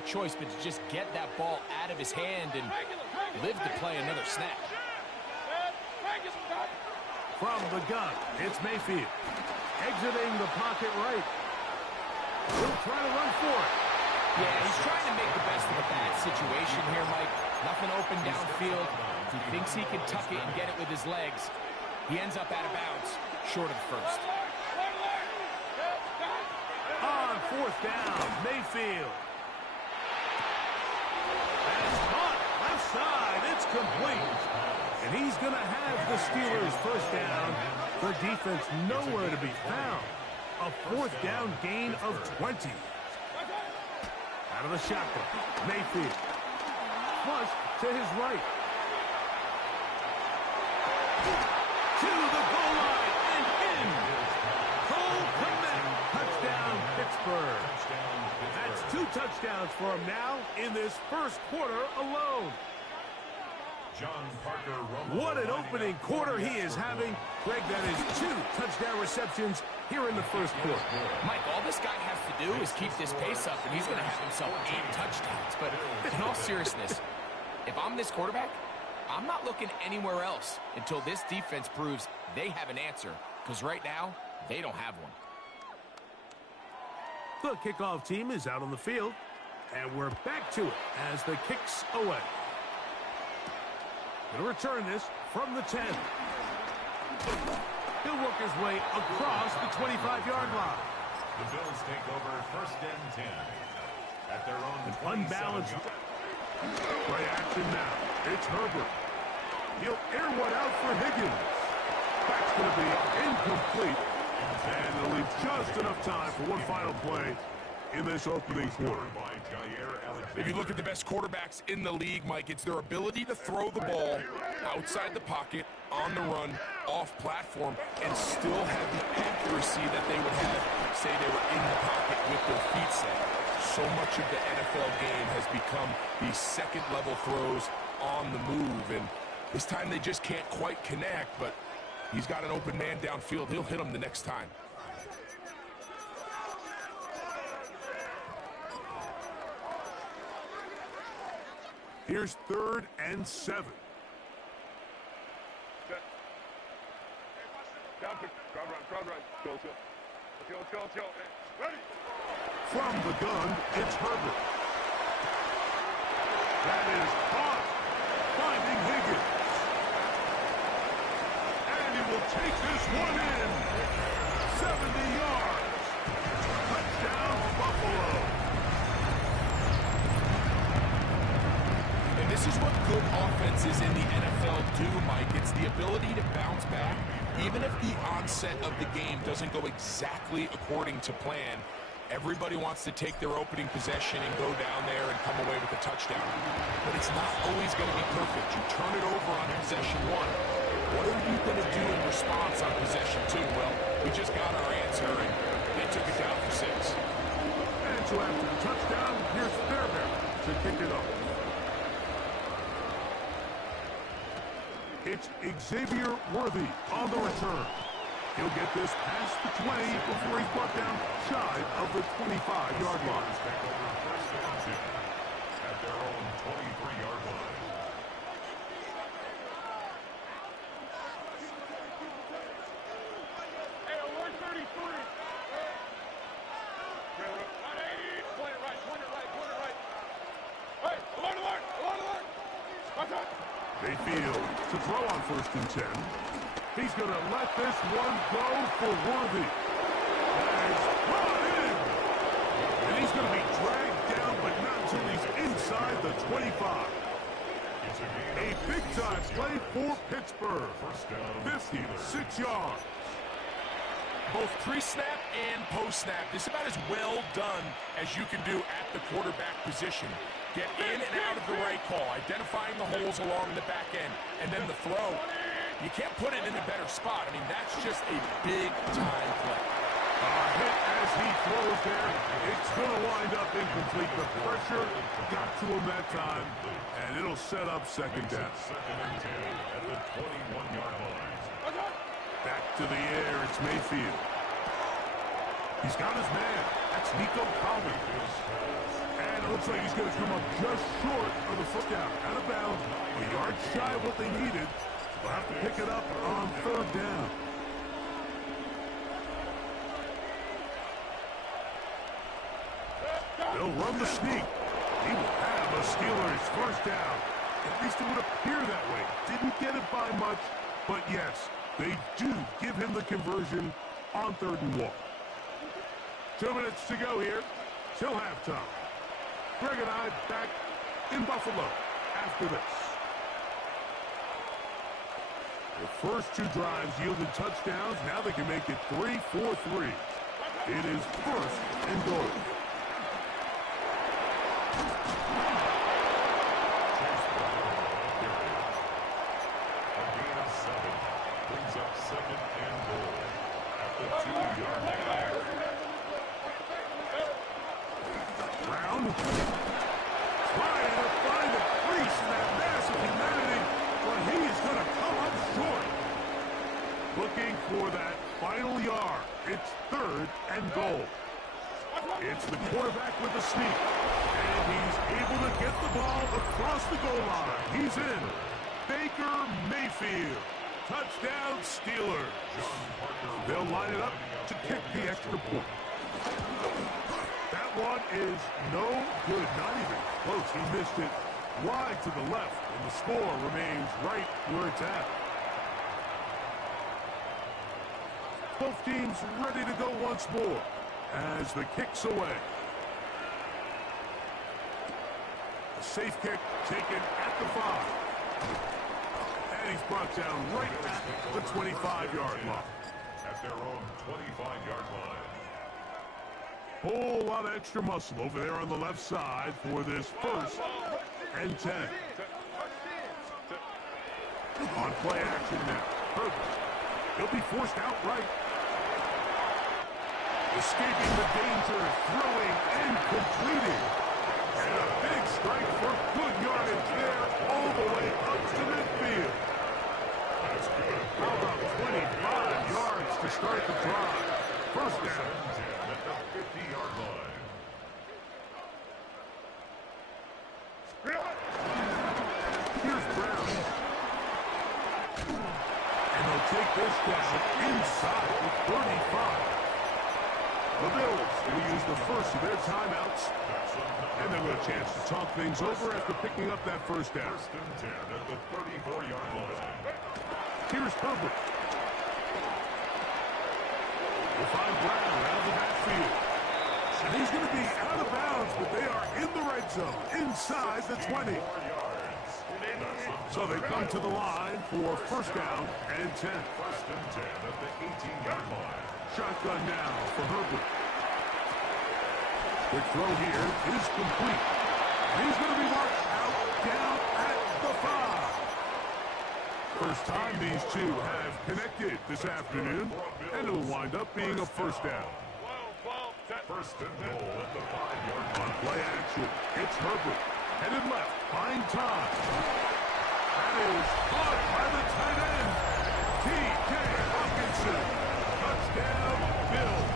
no choice but to just get that ball out of his hand and live to play another snap. From the gun, it's Mayfield. Exiting the pocket right. He'll try to run for it. Yeah, he's trying to make the best of a bad situation here, Mike. Nothing open downfield. He thinks he can tuck it and get it with his legs. He ends up out of bounds, short of the first. On fourth down, Mayfield. That's caught. Left side. It's complete. And he's going to have the Steelers first down. The defense nowhere to be found. A fourth down gain of 20. Out of the shotgun, Mayfield. Flush to his right. To the goal line and in. Cole Clement. Touchdown, Pittsburgh. That's 2 touchdowns for him now in this first quarter alone. What an opening quarter he is having. Greg, that is 2 touchdown receptions here in the first quarter. Mike, all this guy has to do is keep this pace up, and he's going to have himself 8 touchdowns. But in all seriousness, if I'm this quarterback, I'm not looking anywhere else until this defense proves they have an answer. Because right now, they don't have one. The kickoff team is out on the field, and we're back to it as the kick's away. Going to return this from the 10. He'll work his way across the 25-yard line. The Bills take over first and 10 at their own unbalanced. Play action now. It's Herbert. He'll air one out for Higgins. That's going to be incomplete. And they'll leave just enough time for one final play in this opening quarter. If you look at the best quarterbacks in the league, Mike, it's their ability to throw the ball outside the pocket, on the run, off platform, and still have the accuracy that they would have, say they were in the pocket with their feet set. So much of the NFL game has become these second-level throws on the move, and this time they just can't quite connect, but he's got an open man downfield. He'll hit him the next time. Here's 3rd and 7. From the gun, it's Herbert. That is caught. Finding Higgins. And he will take this one in. 70 yards. Touchdown, Buffalo. And this is what good offenses in the NFL do, Mike. It's the ability to bounce back, even if the onset of the game doesn't go exactly according to plan. Everybody wants to take their opening possession and go down there and come away with a touchdown. But it's not always going to be perfect. You turn it over on possession 1. What are you going to do in response on possession 2? Well, we just got our answer, and they took it down for 6. And so after the touchdown, here's Fairbairn to kick it off. It's Xavier Worthy on the return. He'll get this past the 20 before he's brought down shy of the 25-yard line. At their own 23-yard line. Hey, alert 33. Point it right. Hey, alert. Watch out. Mayfield to throw on 1st and 10. He's going to let this one go for Worthy. That's brought in. And he's going to be dragged down, but not until he's inside the 25. A big-time play for Pittsburgh. 56 yards. Both pre-snap and post-snap, this is about as well done as you can do at the quarterback position. Get in and out of the right call, identifying the holes along the back end, and then the throw. You can't put it in a better spot. I mean, that's just a big-time play. Hit as he throws there. It's going to wind up incomplete. The pressure got to him that time, and it'll set up 2nd down. 2nd and 10 at the 21-yard line. Back to the air, it's Mayfield. He's got his man. That's Nico Collins. And a Looks like he's going to come up just short of the foot down. Out of bounds. A yard shy of what they needed. They'll have to pick it up on third down. They'll run the sneak. He will have a Steelers first down. At least it would appear that way. Didn't get it by much, but yes, they do give him the conversion on 3rd and 1. 2 minutes to go here till halftime. Greg and I back in Buffalo after this. The first 2 drives yielded touchdowns. Now they can make it 3-4-3. It is 1st and goal. Brings up 2nd and goal at the 2-yard line. Brown trying to find a crease in that massive humanity, but he is going to come up short. Looking for that final yard. It's 3rd and goal. It's the quarterback with the sneak, and he's able to get the ball across the goal line. He's in. Baker Mayfield. Touchdown Steelers. They'll line it up to kick the extra point. That one is no good, not even close. He missed it wide to the left, and the score remains right where it's at. Both teams ready to go once more as the kick's away. A safe kick taken at the 5. And he's brought down right at the 25-yard line. At their own 25-yard line. Whole lot of extra muscle over there on the left side for this 1st and 10. On play action now. Perfect. He'll be forced outright. Escaping the danger, throwing and completing. And a big strike for good yardage there all the way up to midfield. That's good. How about 25 yards to start the drive? First down. At the 50-yard line. Here's Brown. And they'll take this down inside the 35. The Bills will use the first of their timeouts. And they'll get a chance to talk things over after picking up that first down. 1st and 10 at the 34-yard line. Here's Herbert. We'll find Brown out of the backfield. And he's going to be out of bounds, but they are in the red zone, inside the 20. So they come to the line for first down and 10. 1st and 10 at the 18-yard line. Shotgun now for Herbert. Quick throw here is complete. And he's going to be marked out down at the 5. First time these two have connected this afternoon, and it'll wind up being a first down. 1st and goal at the 5-yard line. On play action, it's Herbert. Headed left, find time. That is caught by the tight end, T.J. Hawkinson. Touchdown, Bills.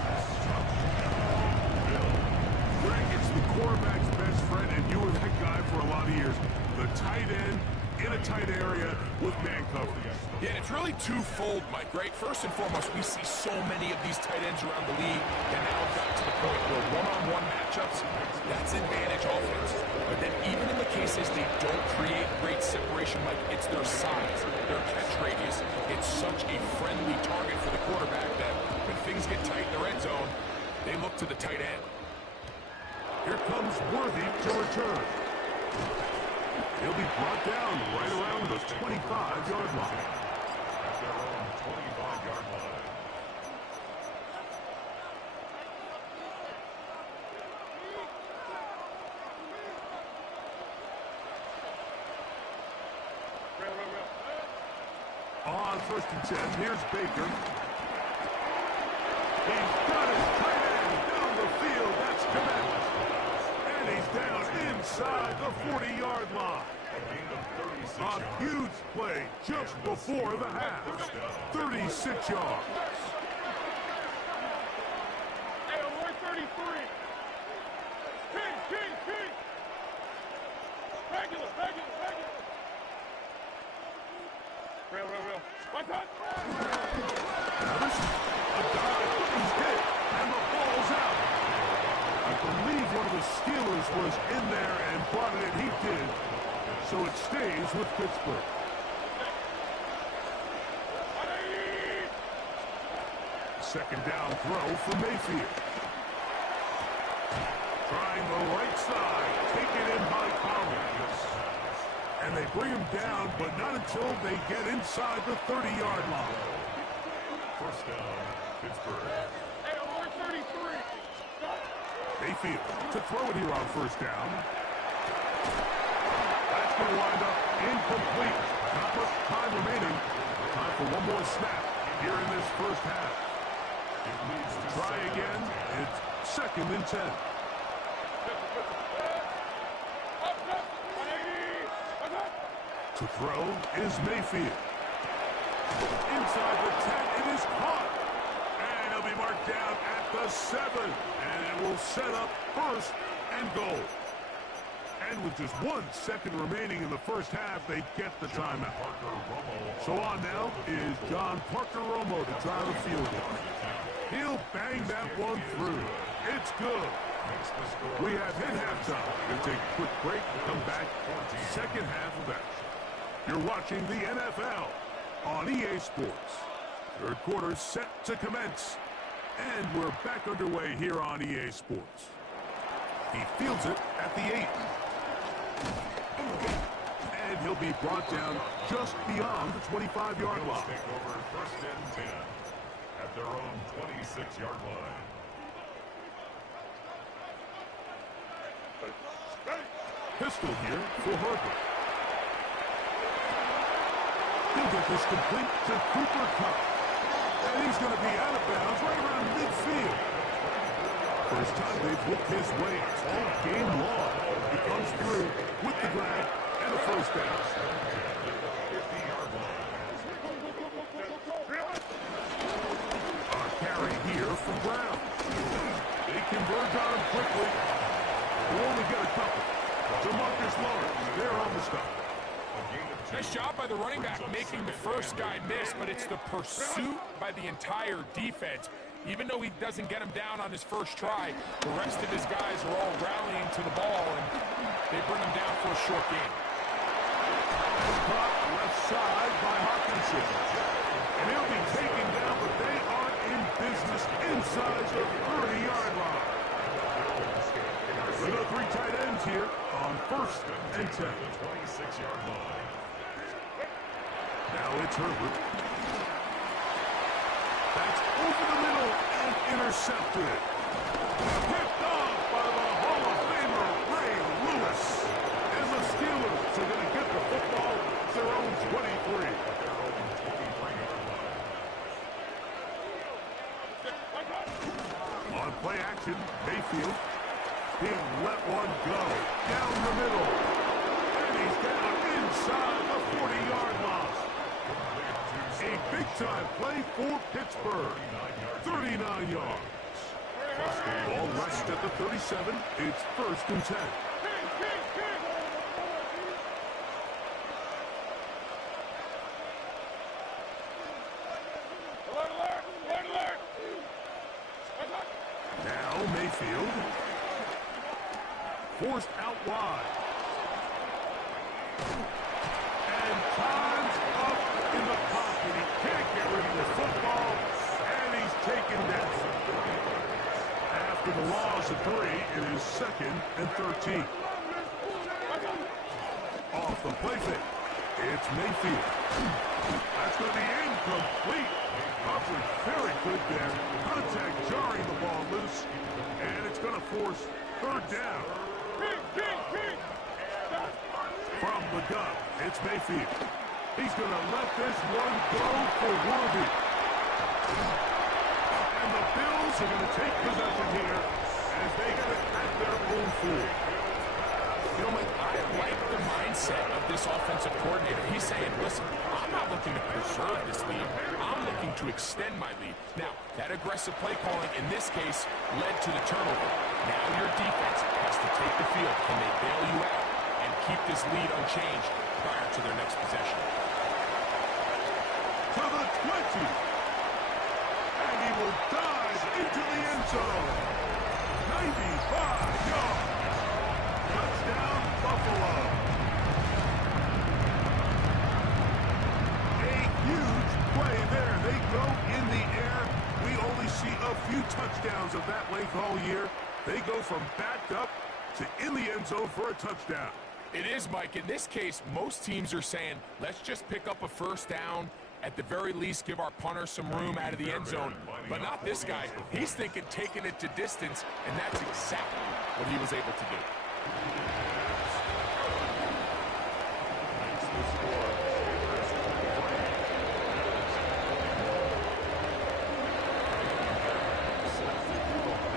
Greg, it's the quarterback's best friend, and you were that guy for a lot of years. The tight end in a tight area with man coverage. Yeah, and it's really twofold, Mike, right? First and foremost, we see so many of these tight ends around the league, and now it's got to the point where one-on-one matchups, that's advantage offense. But then even in the cases they don't create great separation, Mike, it's their size, their catch radius. It's such a friendly target for the quarterback that when things get tight in the red zone, they look to the tight end. Here comes Worthy to return. He'll be brought down right around the 25-yard line. At their own 25-yard line. On 1st and 10, here's Baker. He's got his tight end down the field. That's Clement. And he's down inside the 40-yard line. A huge play just before the half. 36 yards. Hey, 133. King. Now this is a dive. He's hit, and the ball's out. I believe one of the Steelers was in there and brought it in. He did. So it stays with Pittsburgh. Second down throw for Mayfield. Trying the right side. Taken in by Collins. And they bring him down, but not until they get inside the 30-yard line. First down, Pittsburgh. Hey, alert 33. Mayfield to throw it here on first down. That's going to wind up incomplete. Not much time remaining. Time for one more snap here in this first half. It leads to Try again. It's second and 10. To throw is Mayfield. Inside the 10, it is caught. And it'll be marked down at the 7. And it will set up first and goal. And with just 1 second remaining in the first half, they get the timeout. So on now is John Parker Romo to drive the field goal. He'll bang that one through. It's good. We have hit halftime. We'll take a quick break and come back for the second half of action. You're watching the NFL on EA Sports. Third quarter set to commence. And we're back underway here on EA Sports. He fields it at the 8. And he'll be brought down just beyond the 25-yard line. Take over first and 10 at their own 26-yard line. Pistol here for Herbert. He'll get this complete to Cooper Kupp. And he's going to be out of bounds right around midfield. First time they've looked his way all game long. He comes through with the grab and a first down. A carry here for Brown. They converge on him quickly. We'll only get a couple. DeMarcus Lawrence, they're on the stop. Nice job by the running back making the first guy miss, but it's the pursuit by the entire defense. Even though he doesn't get him down on his first try, the rest of his guys are all rallying to the ball, and they bring him down for a short gain. Caught left side by Hawkinson. And he'll be taken down, but they are in business inside the 30-yard line. With the 3 tight ends here on first and 10. 26-yard line. Now it's Herbert. That's over the middle and intercepted. Picked off by the Hall of Famer, Ray Lewis. And the Steelers are going to get the football to their own 23. On play action, Mayfield. He'll let one go. Down the middle. And he's down inside the 40-yard line. A big-time play for Pittsburgh. 39 yards. Ball rushed at the 37. It's first and 10. Now Mayfield. Forced out wide. And time's up in the pocket. He can't get rid of the football, and he's taken down. After the loss of 3, it is second and 13. Off the play fake. It's Mayfield. That's going to be incomplete. Coverage very good there. Contact jarring the ball loose, and it's going to force third down. From the gun, it's Mayfield. He's going to let this one go for Worthy. And the Bills are going to take possession here as they get it at their own field. You know, Mike, I like the mindset of this offensive coordinator. He's saying, listen, I'm not looking to preserve this lead. I'm looking to extend my lead. Now, that aggressive play calling in this case led to the turnover. Now your defense has to take the field. Can they bail you out and keep this lead unchanged prior to their next possession? to the 20. And he will dive into the end zone. 95 yards. Touchdown, Buffalo. A huge play there. They go in the air. We only see a few touchdowns of that length all year. They go from backed up to in the end zone for a touchdown. It is, Mike. In this case, most teams are saying, let's just pick up a first down. At the very least, give our punter some room out of the end zone. But not this guy. He's thinking taking it to distance, and that's exactly what he was able to do.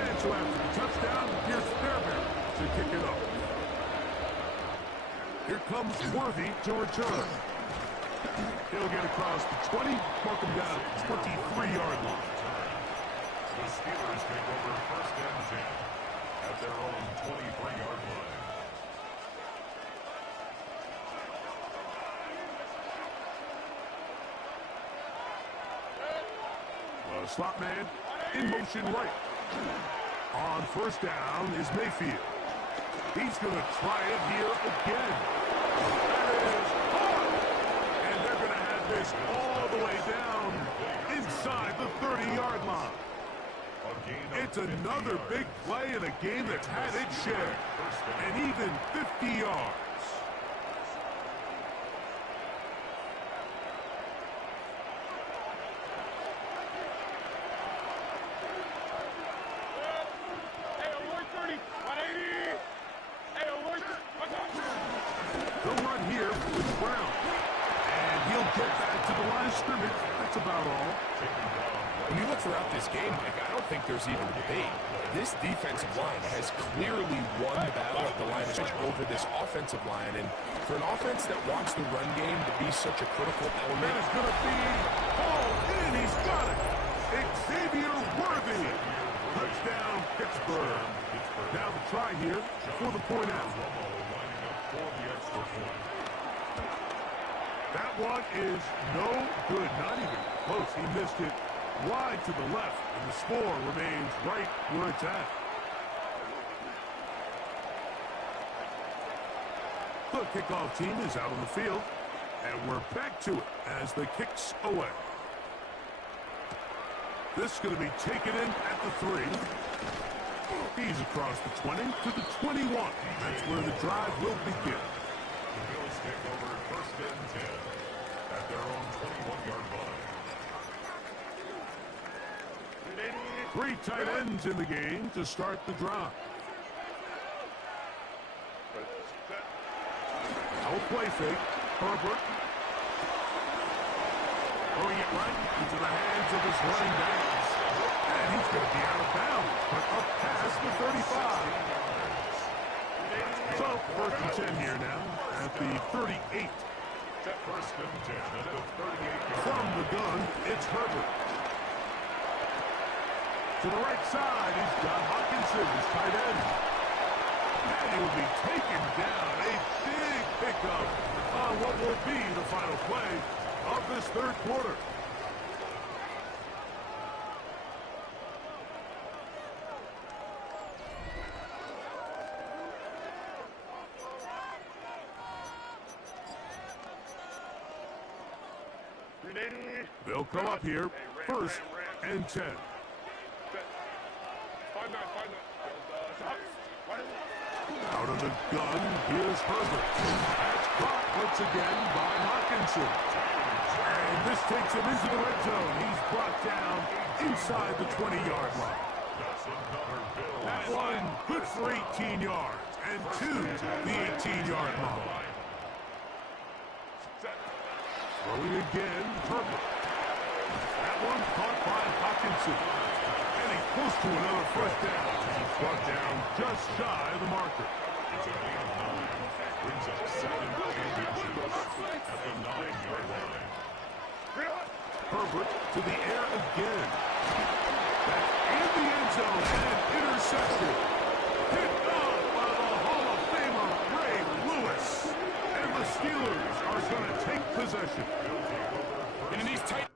And so after the touchdown, here's Fairbairn to kick it off. Here comes Worthy to return. He'll get across the 20, mark him down at the 23-yard line. The Steelers take over first and 10 at their own 23-yard line. The slot man in motion right. On first down is Mayfield. He's going to try it here again. That is hard. And they're going to have this all the way down inside the 30-yard line. It's another big play in a game that's had its share. And even 50 yards. They'll run here with Brown. And he'll get back to the line of scrimmage. That's about all. When you look throughout this game, Mike, I don't think there's even debate. This defensive line has clearly won the battle at the line of scrimmage over this offensive line. And for an offense that wants the run game to be such a critical element, That is going to be hauled in. He's got it. Xavier Worthy. Touchdown, Pittsburgh. Now the try here for the point out. That one is no good. Not even close. He missed it wide to the left, and the score remains right where it's at. The kickoff team is out on the field, and we're back to it as the kicks away. This is going to be taken in at the 3. He's across the 20 to the 21. That's where the drive will begin. The Bills take over first and 10 at their own 21-yard line. 3 tight ends in the game to start the drive. Now a play fake. Herbert. Throwing it right into the hands of his running backs. And he's going to be out of bounds, but up past the 35. So, first and 10 here now at the 38. First and 10 at the 38-yard From the gun, it's Herbert. To the right side is John Hopkinson, his tight end. And he will be taken down. A big pickup on what will be the final play of this third quarter. They'll come up here, first and 10. Out of the gun, here's Herbert. That's caught once again by Hawkinson. And this takes him into the red zone. He's brought down inside the 20-yard line. That one good for 18 yards and to the 18-yard line. Throwing again, Herbert. That one caught by Hawkinson. And he's close to another first down. He's brought down just shy of the marker. It's a gain of 9. Brings up 7 championships at the 9-yard line. Herbert to the air again. That's in the end zone and intercepted. Picked off by the Hall of Famer Ray Lewis. And the Steelers are going to take possession. And in these tight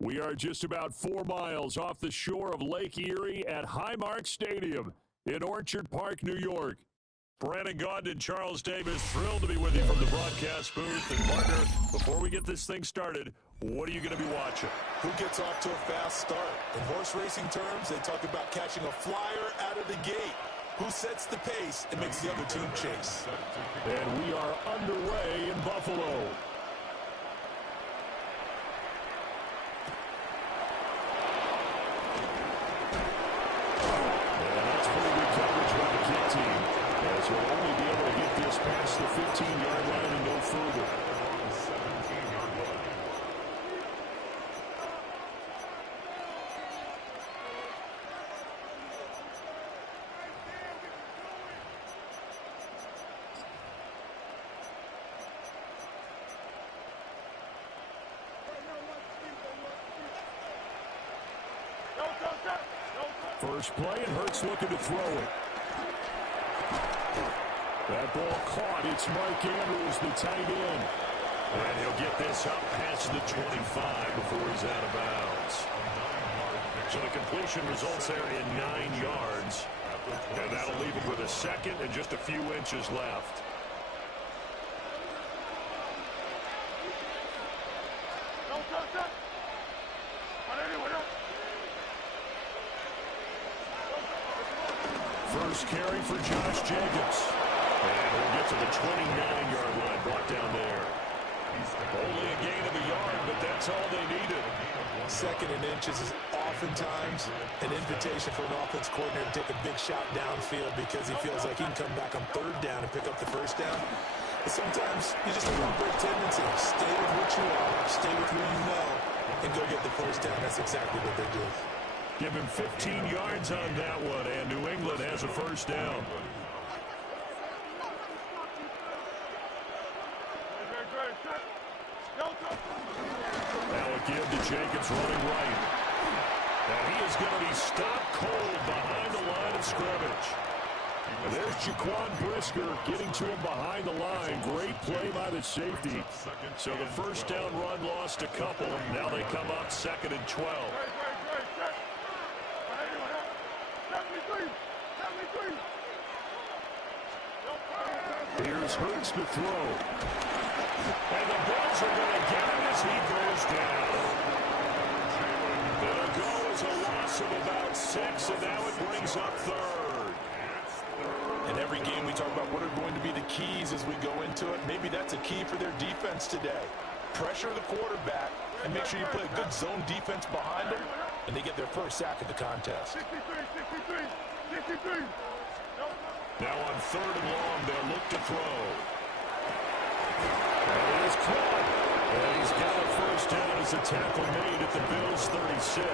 We are just about 4 miles off the shore of Lake Erie at Highmark Stadium in Orchard Park, New York. Brandon Gaudin and Charles Davis, thrilled to be with you from the broadcast booth. And partner, before we get this thing started, what are you going to be watching? Who gets off to a fast start? In horse racing terms, they talk about catching a flyer out of the gate. Who sets the pace and makes the other team chase? And we are underway in Buffalo. We'll only be able to get this past the 15-yard line and no further. 17-yard line. First play, and Hurts looking to throw it. That ball caught. It's Mike Andrews, the tight end. And he'll get this up past the 25 before he's out of bounds. So the completion results there in 9 yards. And that'll leave him with a second and just a few inches left. First carry for Josh Jacobs. And we'll get to the 29-yard line, brought down there. Only a gain of a yard, but that's all they needed. Second and inches is oftentimes an invitation for an offense coordinator to take a big shot downfield because he feels like he can come back on third down and pick up the first down. But sometimes you just have a great tendency. Stay with what you are, stay with who you know, and go get the first down. That's exactly what they do. Give him 15 yards on that one, and New England has a first down. Now a give to Jacobs running right. And he is going to be stopped cold behind the line of scrimmage. And there's Jaquan Brisker getting to him behind the line. Great play by the safety. So the first down run lost a couple. Now they come up 2nd and 12. Here's Hurts to throw. And the Bills are going to get him as he goes down. It'll go as a loss of about 6, and now it brings up 3rd. In every game we talk about what are going to be the keys as we go into it. Maybe that's a key for their defense today. Pressure the quarterback and make sure you play a good zone defense behind them, and they get their first sack of the contest. 63. Now on 3rd and long, they'll look to throw. And it is caught. And he's got a first down as a tackle made at the Bills' 36.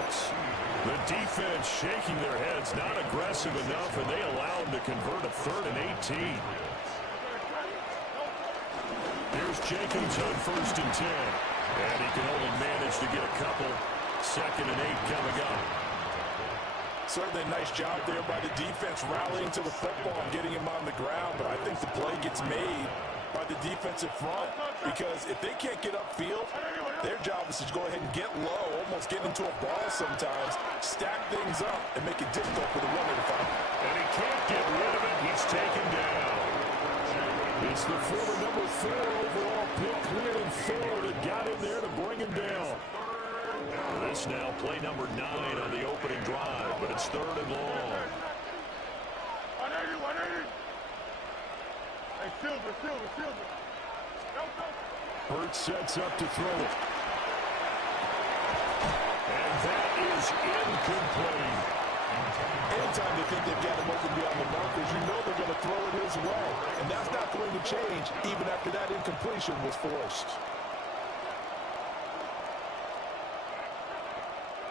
The defense shaking their heads, not aggressive enough, and they allow him to convert a 3rd and 18. Here's Jacobs on 1st and 10. And he can only manage to get a couple. 2nd and 8 coming up. Certainly a nice job there by the defense rallying to the football and getting him on the ground, but I think the play gets made by the defensive front because if they can't get upfield, their job is to go ahead and get low, almost get into a ball sometimes, stack things up, and make it difficult for the runner to find. And he can't get rid of it. He's taken down. It's the former number 4 overall pick, Cleveland Ford, that got in there to bring him down. This now play number 9 on the opening drive, but it's 3rd and long. 180. Hey, Silver. Hurts sets up to throw it. And that is incomplete. Anytime they think they've got him open beyond the markers, you know they're going to throw it his way. And that's not going to change even after that incompletion was forced.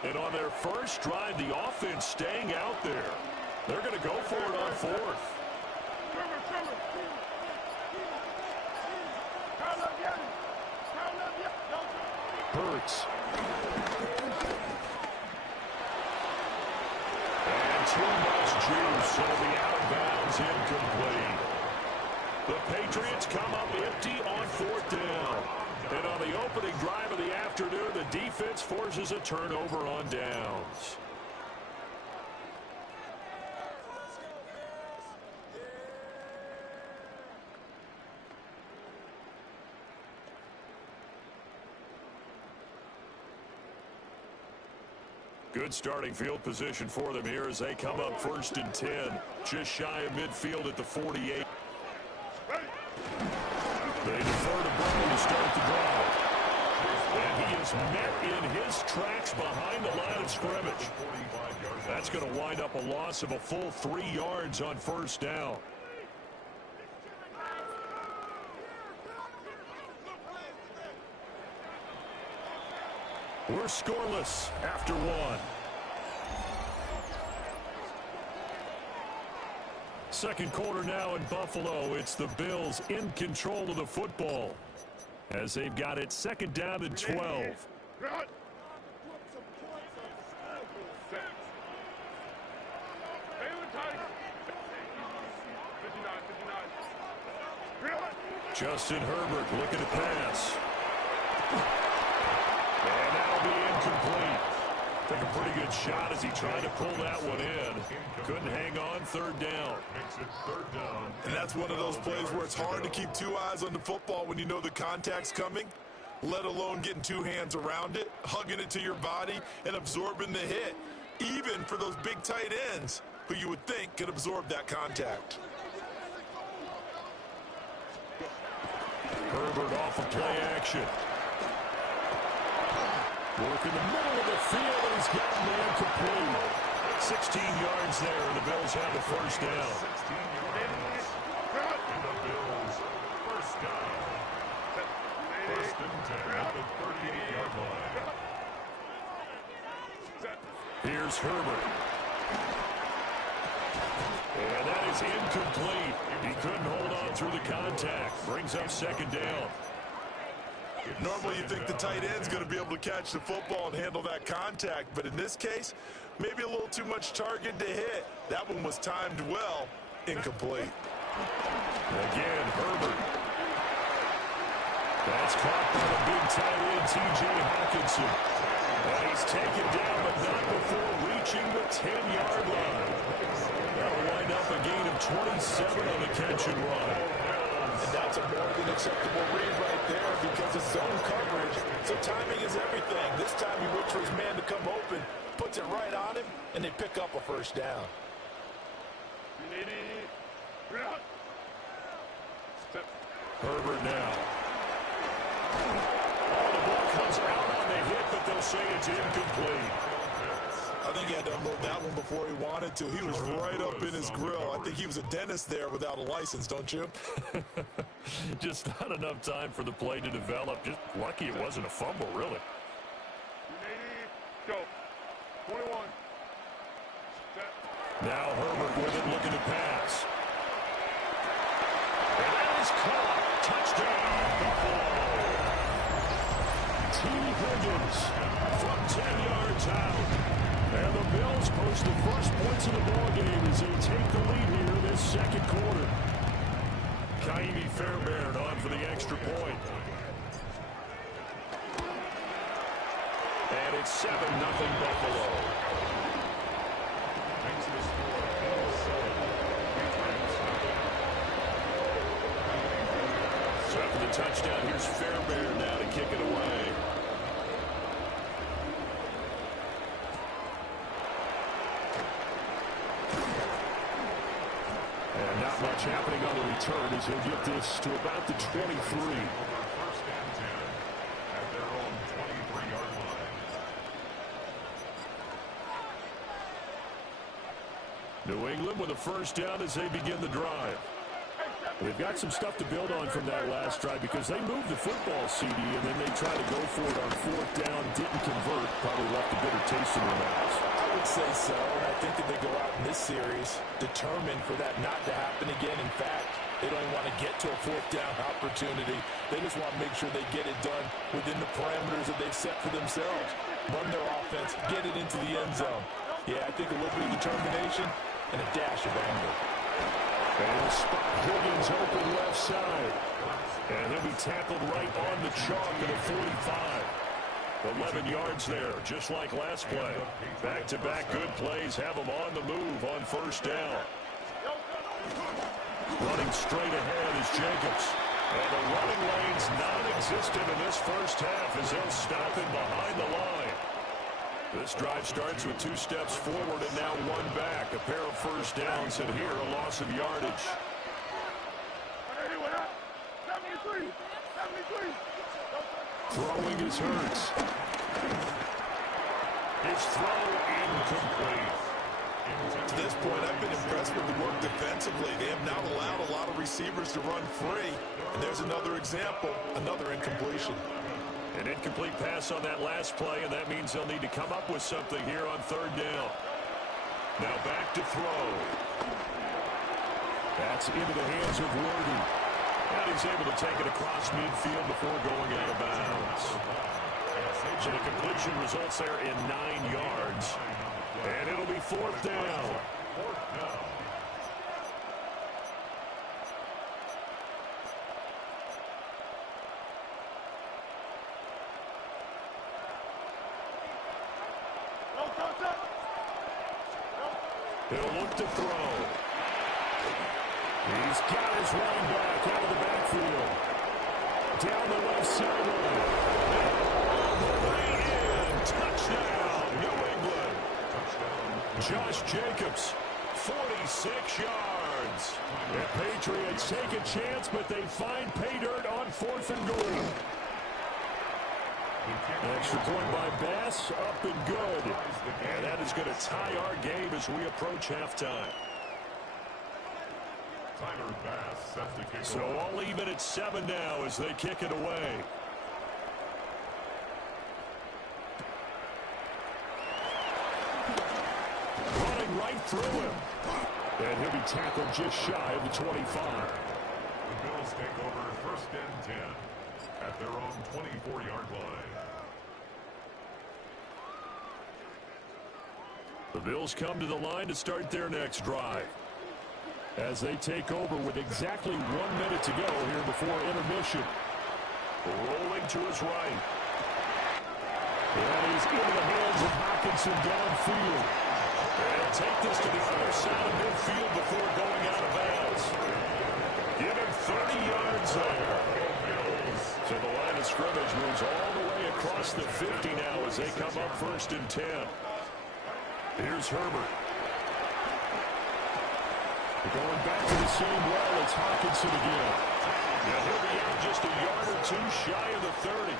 And on their first drive, the offense staying out there. They're going to go for it on 4th. Hurts. And too much juice. It'll be out of bounds, incomplete. The Patriots come up empty on 4th down. And on the opening drive of the afternoon, the defense forces a turnover on downs. Good starting field position for them here as they come up 1st and 10. Just shy of midfield at the 48. They defer to Brown to start the drive. And he is met in his tracks behind the line of scrimmage. That's going to wind up a loss of a full 3 yards on 1st down. We're scoreless after 1. Second quarter now in Buffalo. It's the Bills in control of the football as they've got it 2nd down and 12. Justin Herbert looking to pass. And that'll be incomplete. Took a pretty good shot as he tried to pull that one in. Couldn't hang on. 3rd down. And that's one of those plays where it's hard to keep 2 eyes on the football when you know the contact's coming, let alone getting 2 hands around it, hugging it to your body, and absorbing the hit, even for those big tight ends who you would think could absorb that contact. Herbert off of play action. Work in the middle of the field, and he's got man complete. 16 yards there, and the Bills have the 1st down. 16 yards. And the Bills, 1st down. 1st and 10 at the 38-yard line. Here's Herbert. And that is incomplete. He couldn't hold on through the contact. Brings up 2nd down. Normally you think the tight end's going to be able to catch the football and handle that contact, but in this case, maybe a little too much target to hit. That one was timed well. Incomplete. Again, Herbert. That's caught by the big tight end, T.J. Hawkinson. And he's taken down, but not before reaching the 10-yard line. That'll wind up a gain of 27 on the catch and run. And that's a more than acceptable read right there because it's zone coverage. So timing is everything. This time he waits for his man to come open, puts it right on him, and they pick up a 1st down. Herbert now. Oh, the ball comes out on the hit, but they'll say it's incomplete. I think he had to unload that one before he wanted to. He was right up in his grill. I think he was a dentist there without a license, don't you? Just not enough time for the play to develop. Just lucky it wasn't a fumble, really. Go. 21. Now Herbert with it, looking to pass. And that is caught. Touchdown, Buffalo. T. Higgins from 10 yards out. And the Bills post the first points of the ballgame as they take the lead here this 2nd quarter. Kaimi Fairbairn on for the extra point. And it's 7-0 Buffalo. So after the touchdown, here's Fairbairn now to kick it away. And not much happening on the return as he'll get this to about the 23. 1st and 10 at their own 23-yard line. New England with a 1st down as they begin the drive. They've got some stuff to build on from that last drive because they moved the football, CD, and then they tried to go for it on 4th down, didn't convert, probably left a bitter taste in their mouths. I would say so, and I think that they go out in this series determined for that not to happen again. In fact, they don't want to get to a 4th down opportunity. They just want to make sure they get it done within the parameters that they've set for themselves. Run their offense, get it into the end zone. Yeah, I think a little bit of determination and a dash of anger. And he'll spot Higgins open left side. And he'll be tackled right on the chalk at a 45. 11 yards there, just like last play. Back-to-back good plays have him on the move on first down. Running straight ahead is Jacobs. And the running lane's non-existent in this first half as they'll stop him behind the line. This drive starts with 2 steps forward and now 1 back. A pair of first downs, and here a loss of yardage. Throwing is Hurts. His throw incomplete. To this point, I've been impressed with the work defensively. They have now allowed a lot of receivers to run free. And there's another example, another incompletion. An incomplete pass on that last play, and that means they'll need to come up with something here on third down. Now back to throw. That's into the hands of Worthy. And he's able to take it across midfield before going out of bounds. So the completion results there in 9 yards. And it'll be fourth down. He'll look to throw. He's got his running back out of the backfield. Down the left sideline. All the way in. Touchdown, New England. Josh Jacobs, 46 yards. The Patriots take a chance, but they find pay dirt on 4th and goal. Extra point by Bass, up and good. And that is going to tie our game as we approach halftime. Tyler Bass set to kick So all even at 7 now as they kick it away. Running right through him. And he'll be tackled just shy of the 25. The Bills take over 1st and 10 at their own 24-yard line. The Bills come to the line to start their next drive. As they take over with exactly 1 minute to go here before intermission. Rolling to his right. And he's into the hands of Hockenson downfield. And take this to the other side of midfield before going out of bounds. Give him 30 yards there. So the line of scrimmage moves all the way across the 50 now as they come up 1st and 10. Here's Herbert. Going back to the same well, it's Hockenson again. Now he'll be out just a yard or 2 shy of the 30.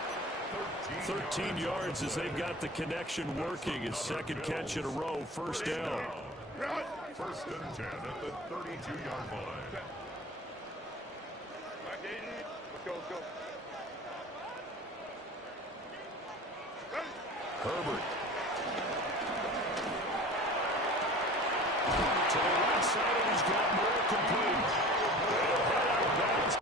13 yards as they've got the connection working. His second catch in a row, 1st down. 1st and 10 at the 32-yard line. Let's go. Herbert. To the right side, and he's got more complete. They'll head out of bounds.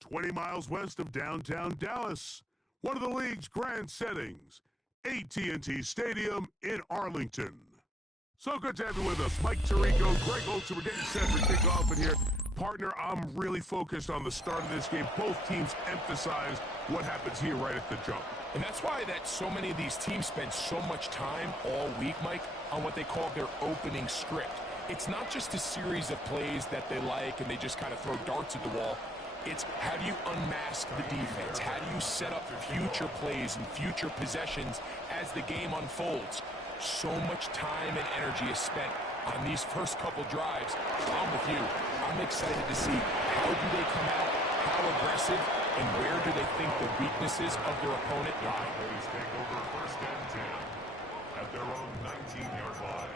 "20 miles west of downtown Dallas, one of the league's grand settings, AT&T Stadium in Arlington. So good to have you with us. Mike Tirico, Greg Olsen, we're getting set for kickoff in here. Partner, I'm really focused on the start of this game. Both teams emphasize what happens here right at the jump. And that's why that so many of these teams spend so much time all week, Mike, on what they call their opening script. It's not just a series of plays that they like and they just kind of throw darts at the wall. It's how do you unmask the defense? How do you set up future plays and future possessions as the game unfolds? So much time and energy is spent on these first couple drives. I'm with you. I'm excited to see how do they come out, how aggressive, and where do they think the weaknesses of their opponent lie. Cowboys take over first and 10 at their own 19-yard line.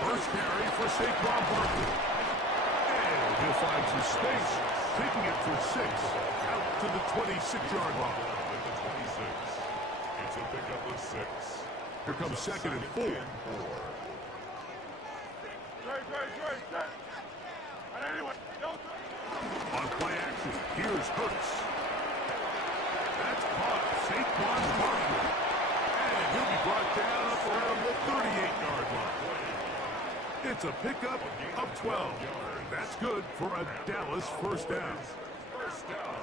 First carry for Saquon Barkley. And he'll find some space, taking it for 6, out to the 26-yard line. At the 26. It's a pickup of 6. Here comes second and 4. On play action, here's Hurts. That's caught. Saquon Barkley. And he'll be brought down up around the 38-yard line. It's a pickup of 12. That's good for a Dallas first down. First down.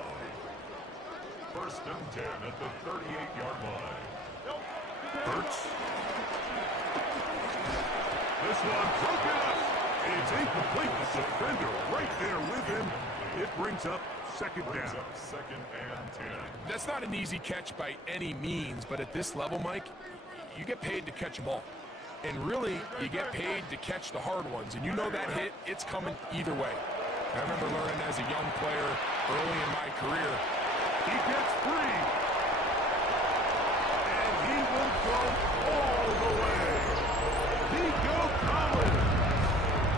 First and 10 at the 38-yard line. Hurts. This one broken up. It's incomplete. The defender right there with him. It brings up second down. Second and 10. That's not an easy catch by any means, but at this level, Mike, you get paid to catch a ball. And really, you get paid to catch the hard ones. And you know that hit, it's coming either way. I remember learning as a young player early in my career. He gets free. And he will go all the way. He go Collins.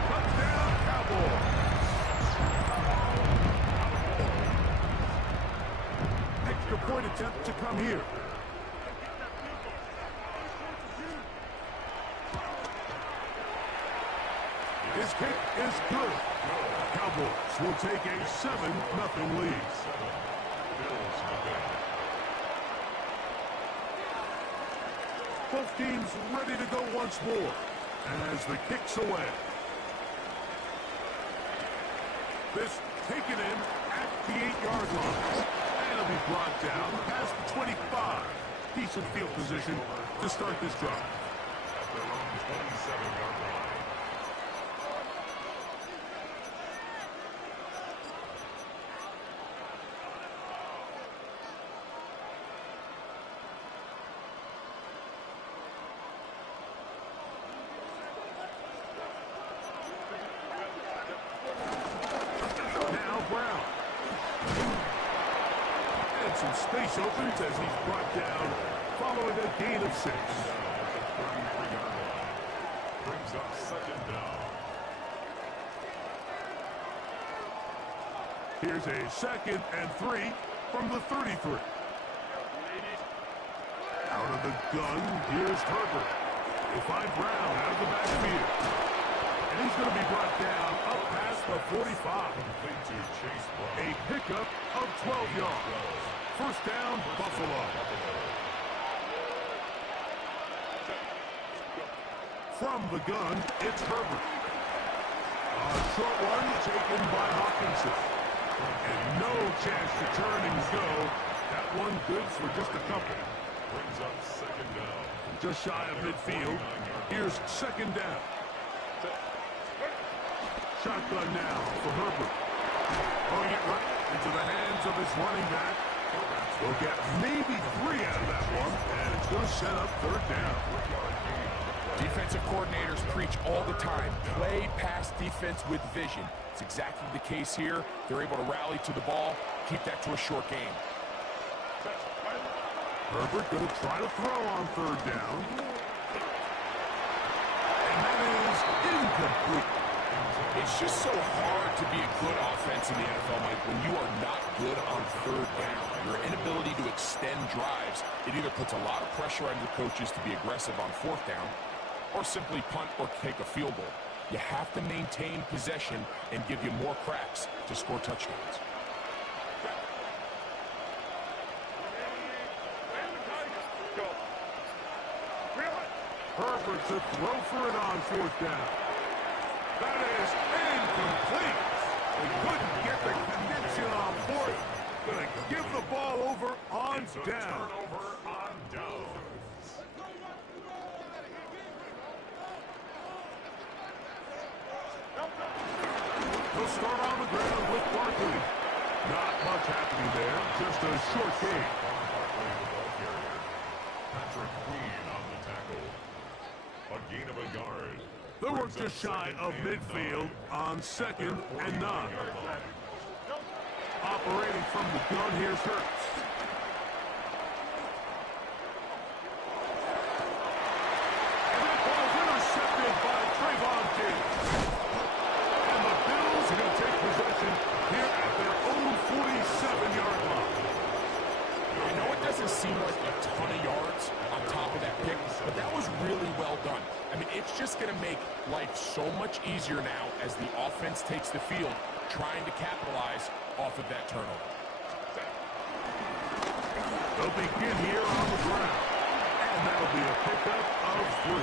Touchdown Cowboys. Extra point attempt to come here. His kick is good. Cowboys will take a 7-0 lead. Both teams ready to go once more as the kick's away. This taken in at the 8-yard line. And it'll be brought down past the 25. Decent field position to start this drive. At their own 27-yard line. Space opens as he's brought down following a gain of 6. Brings up second down. Here's a 2nd and 3 from the 33. Out of the gun, here's Herbert. They find Brown out of the backfield. And he's going to be brought down up past the 45. A pickup of 12 yards. First down, Buffalo. From the gun, it's Herbert. A short one taken by Hawkinson. And no chance to turn and go. That one good for just a couple. Brings up second down. Just shy of midfield. Here's second down. Shotgun now for Herbert. Throwing it right into the hands of his running back. We'll get maybe 3 out of that one, and it's going to set up third down. Defensive coordinators preach all the time, play pass defense with vision. It's exactly the case here. They're able to rally to the ball, keep that to a short game. Herbert going to try to throw on third down. And that is incomplete. It's just so hard to be a good offense in the NFL, Mike, when you are not good on third down. Your inability to extend drives, it either puts a lot of pressure on your coaches to be aggressive on fourth down or simply punt or take a field goal. You have to maintain possession and give you more cracks to score touchdowns. Herbert to throw for it on fourth down. That is incomplete. They couldn't get the connection on down. Turnover on downs. He'll start on the ground with Barkley. Not much happening there, just a short gain. Patrick Queen on the tackle. A gain of a yard. They work just shy of midfield on 2nd and 9. Operating from the gun, here's Hurts. And that ball's intercepted by Trayvon Diggs. And the Bills are going to take possession here at their own 47-yard line. I know it doesn't seem like a ton of yards on top of that pick, but that was really well done. I mean, it's just going to make life so much easier now as the offense takes the field, trying to capitalize off of that turnover. They'll begin here on the ground. And that'll be a pickup of 3.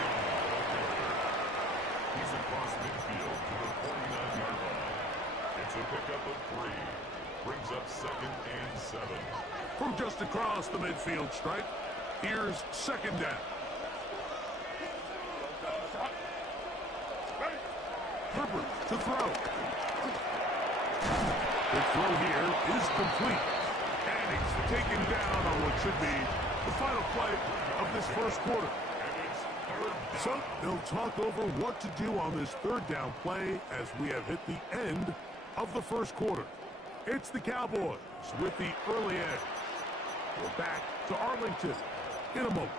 He's across midfield to the 49-yard line. It's a pickup of 3. Brings up 2nd and 7. From just across the midfield stripe, here's 2nd down. Herbert to throw. The throw here is complete. And he's taken down on what should be the final play of this first quarter. So they'll talk over what to do on this 3rd down play as we have hit the end of the first quarter. It's the Cowboys with the early edge. We're back to Arlington in a moment.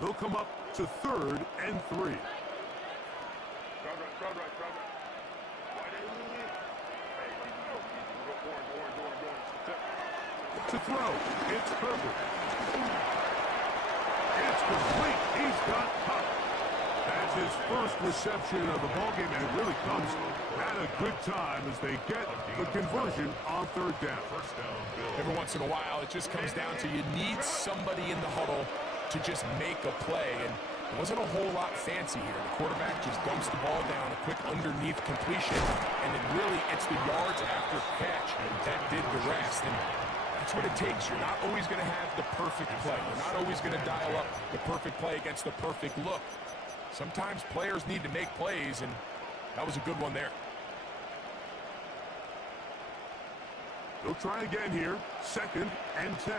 They'll come up to 3rd and 3. To throw, it's Herbert. It's complete. He's got Pop. That's his first reception of the ballgame, and it really comes at a good time as they get the conversion on 3rd down. Every once in a while, it just comes down to you need somebody in the huddle to just make a play, and it wasn't a whole lot fancy here. The quarterback just dumps the ball down, a quick underneath completion, and then really it's the yards after catch that did the rest. And that's what it takes. You're not always going to have the perfect play. You're not always going to dial up the perfect play against the perfect look. Sometimes players need to make plays, and that was a good one there. They'll try again here, 2nd and 10.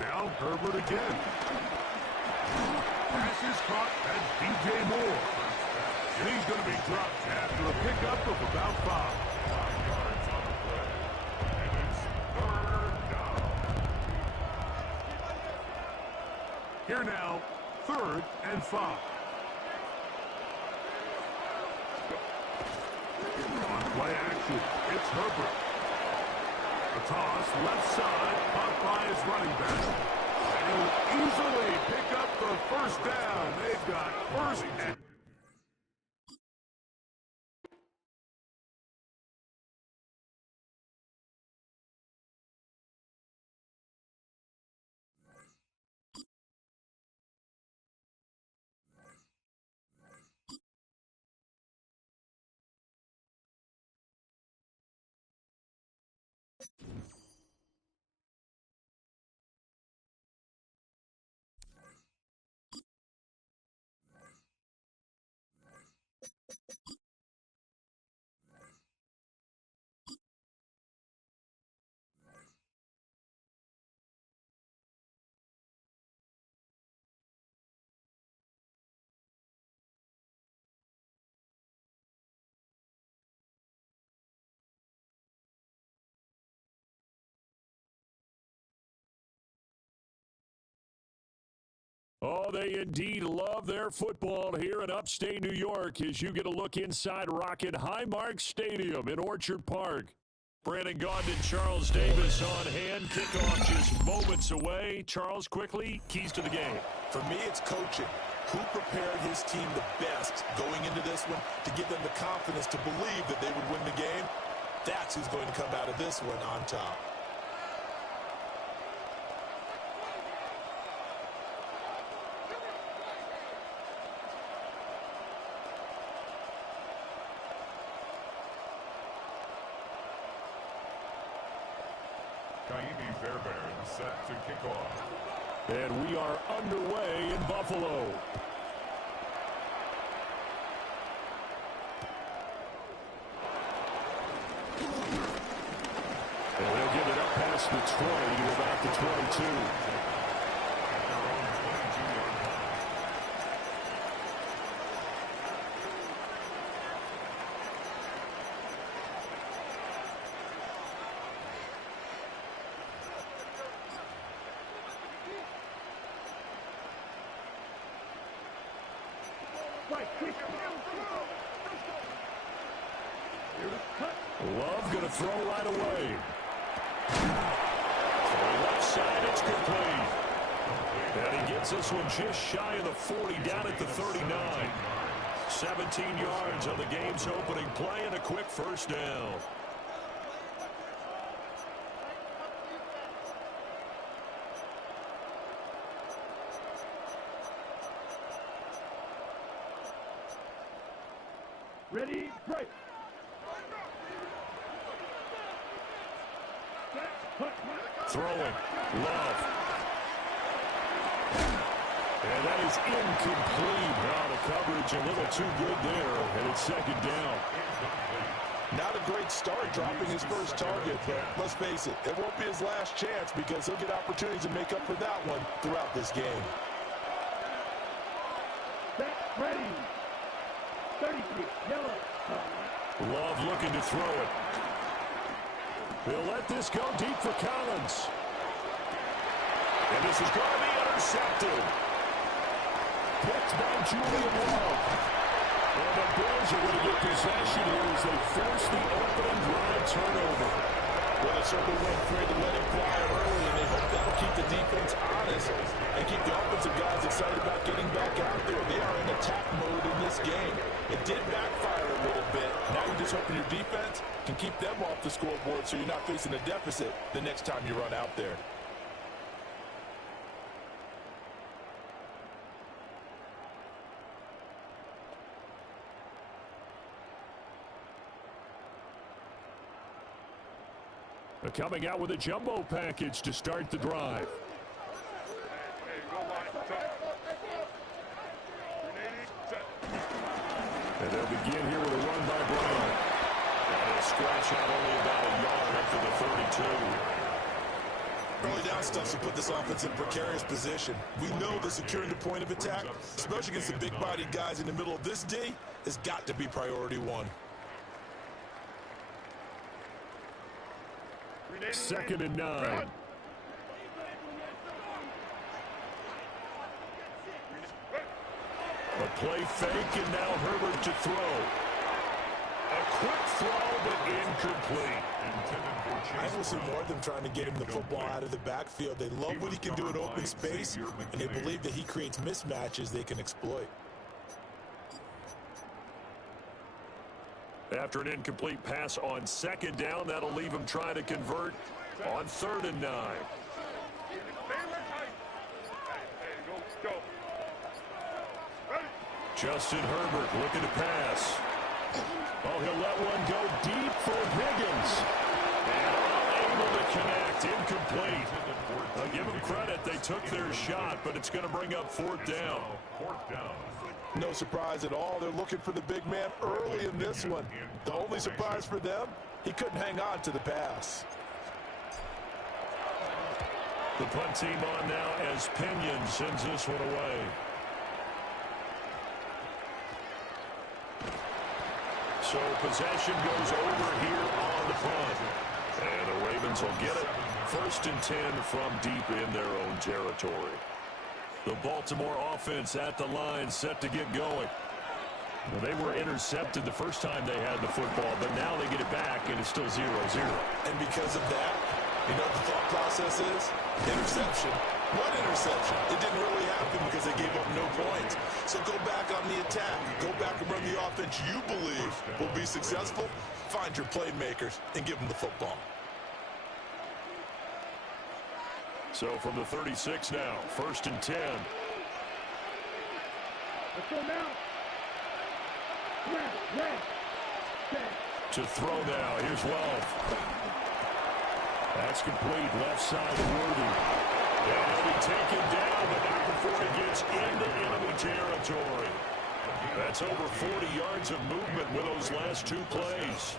Now Herbert again. Pass is caught at DJ Moore. And he's going to be dropped after a pickup of about 5. 5 yards on the play. And it's 3rd down. Here now, 3rd and 5. On play action, it's Herbert. A toss, left side, caught by his running back. And he'll easily pick up the 1st down. They've got 1st and... Oh, they indeed love their football here in upstate New York as you get a look inside Rocket Highmark Stadium in Orchard Park. Brandon Gaudin, Charles Davis on hand. Kickoff just moments away. Charles, quickly, keys to the game. For me, it's coaching. Who prepared his team the best going into this one to give them the confidence to believe that they would win the game? That's who's going to come out of this one on top. Taimi Fairbairn set to kick off. And we are underway in Buffalo. And they'll give it up past the 20 to about the 22. Love going to throw right away. Left side, it's complete. And he gets this one just shy of the 40, down at the 39. 17 yards on the game's opening play and a quick first down. Ready, break. Throwing. Love. And that is incomplete. Now the coverage a little too good there, and it's second down. Not a great start dropping his first target, but let's face it, it won't be his last chance because he'll get opportunities to make up for that one throughout this game. Set, ready. 33, yellow. Love looking to throw it. They'll let this go deep for Collins. And this is going to be intercepted. Picked by Julian Love. And the Bills are going to get possession here as they force the opening drive turnover. Well, they certainly went afraid to let him fly early, and they hope that'll keep the defense honest and keep the offensive guys excited about getting back out there. They are in attack mode in this game. It did backfire a little bit. Now you're just hoping your defense can keep them off the scoreboard so you're not facing a deficit the next time you run out there. Coming out with a jumbo package to start the drive. And they'll begin here with a run by Brown. And he'll scratch out only about a yard after the 32. Early down stuff to put this offense in a precarious position. We know that securing the point of attack, especially against the big-bodied guys in the middle of this D, has got to be priority one. Second and 9. A play fake, and now Herbert to throw. A quick throw, but incomplete. I will see more of them trying to get him the football out of the backfield. They love what he can do in open space, and they believe that he creates mismatches they can exploit. After an incomplete pass on second down, that'll leave him trying to convert on 3rd and 9. Justin Herbert looking to pass. Oh, he'll let one go deep for Higgins. And unable to connect, incomplete. I'll give them credit, they took their shot, but it's going to bring up 4th down. No surprise at all. They're looking for the big man early in this one. The only surprise for them, he couldn't hang on to the pass. The punt team on now as Pinion sends this one away. So possession goes over here on the punt. And the Ravens will get it. 1st and 10 from deep in their own territory. The Baltimore offense at the line, set to get going. Well, they were intercepted the first time they had the football, but now they get it back, and it's still 0-0. And because of that, you know what the thought process is? Interception. What interception? It didn't really happen because they gave up no points. So go back on the attack. Go back and run the offense you believe will be successful. Find your playmakers and give them the football. So from the 36 now, 1st and 10. Let's go now. Red. To throw now, here's Love. That's complete, left side to Worthy. And he'll be taken down, but not before he gets into enemy territory. That's over 40 yards of movement with those last two plays.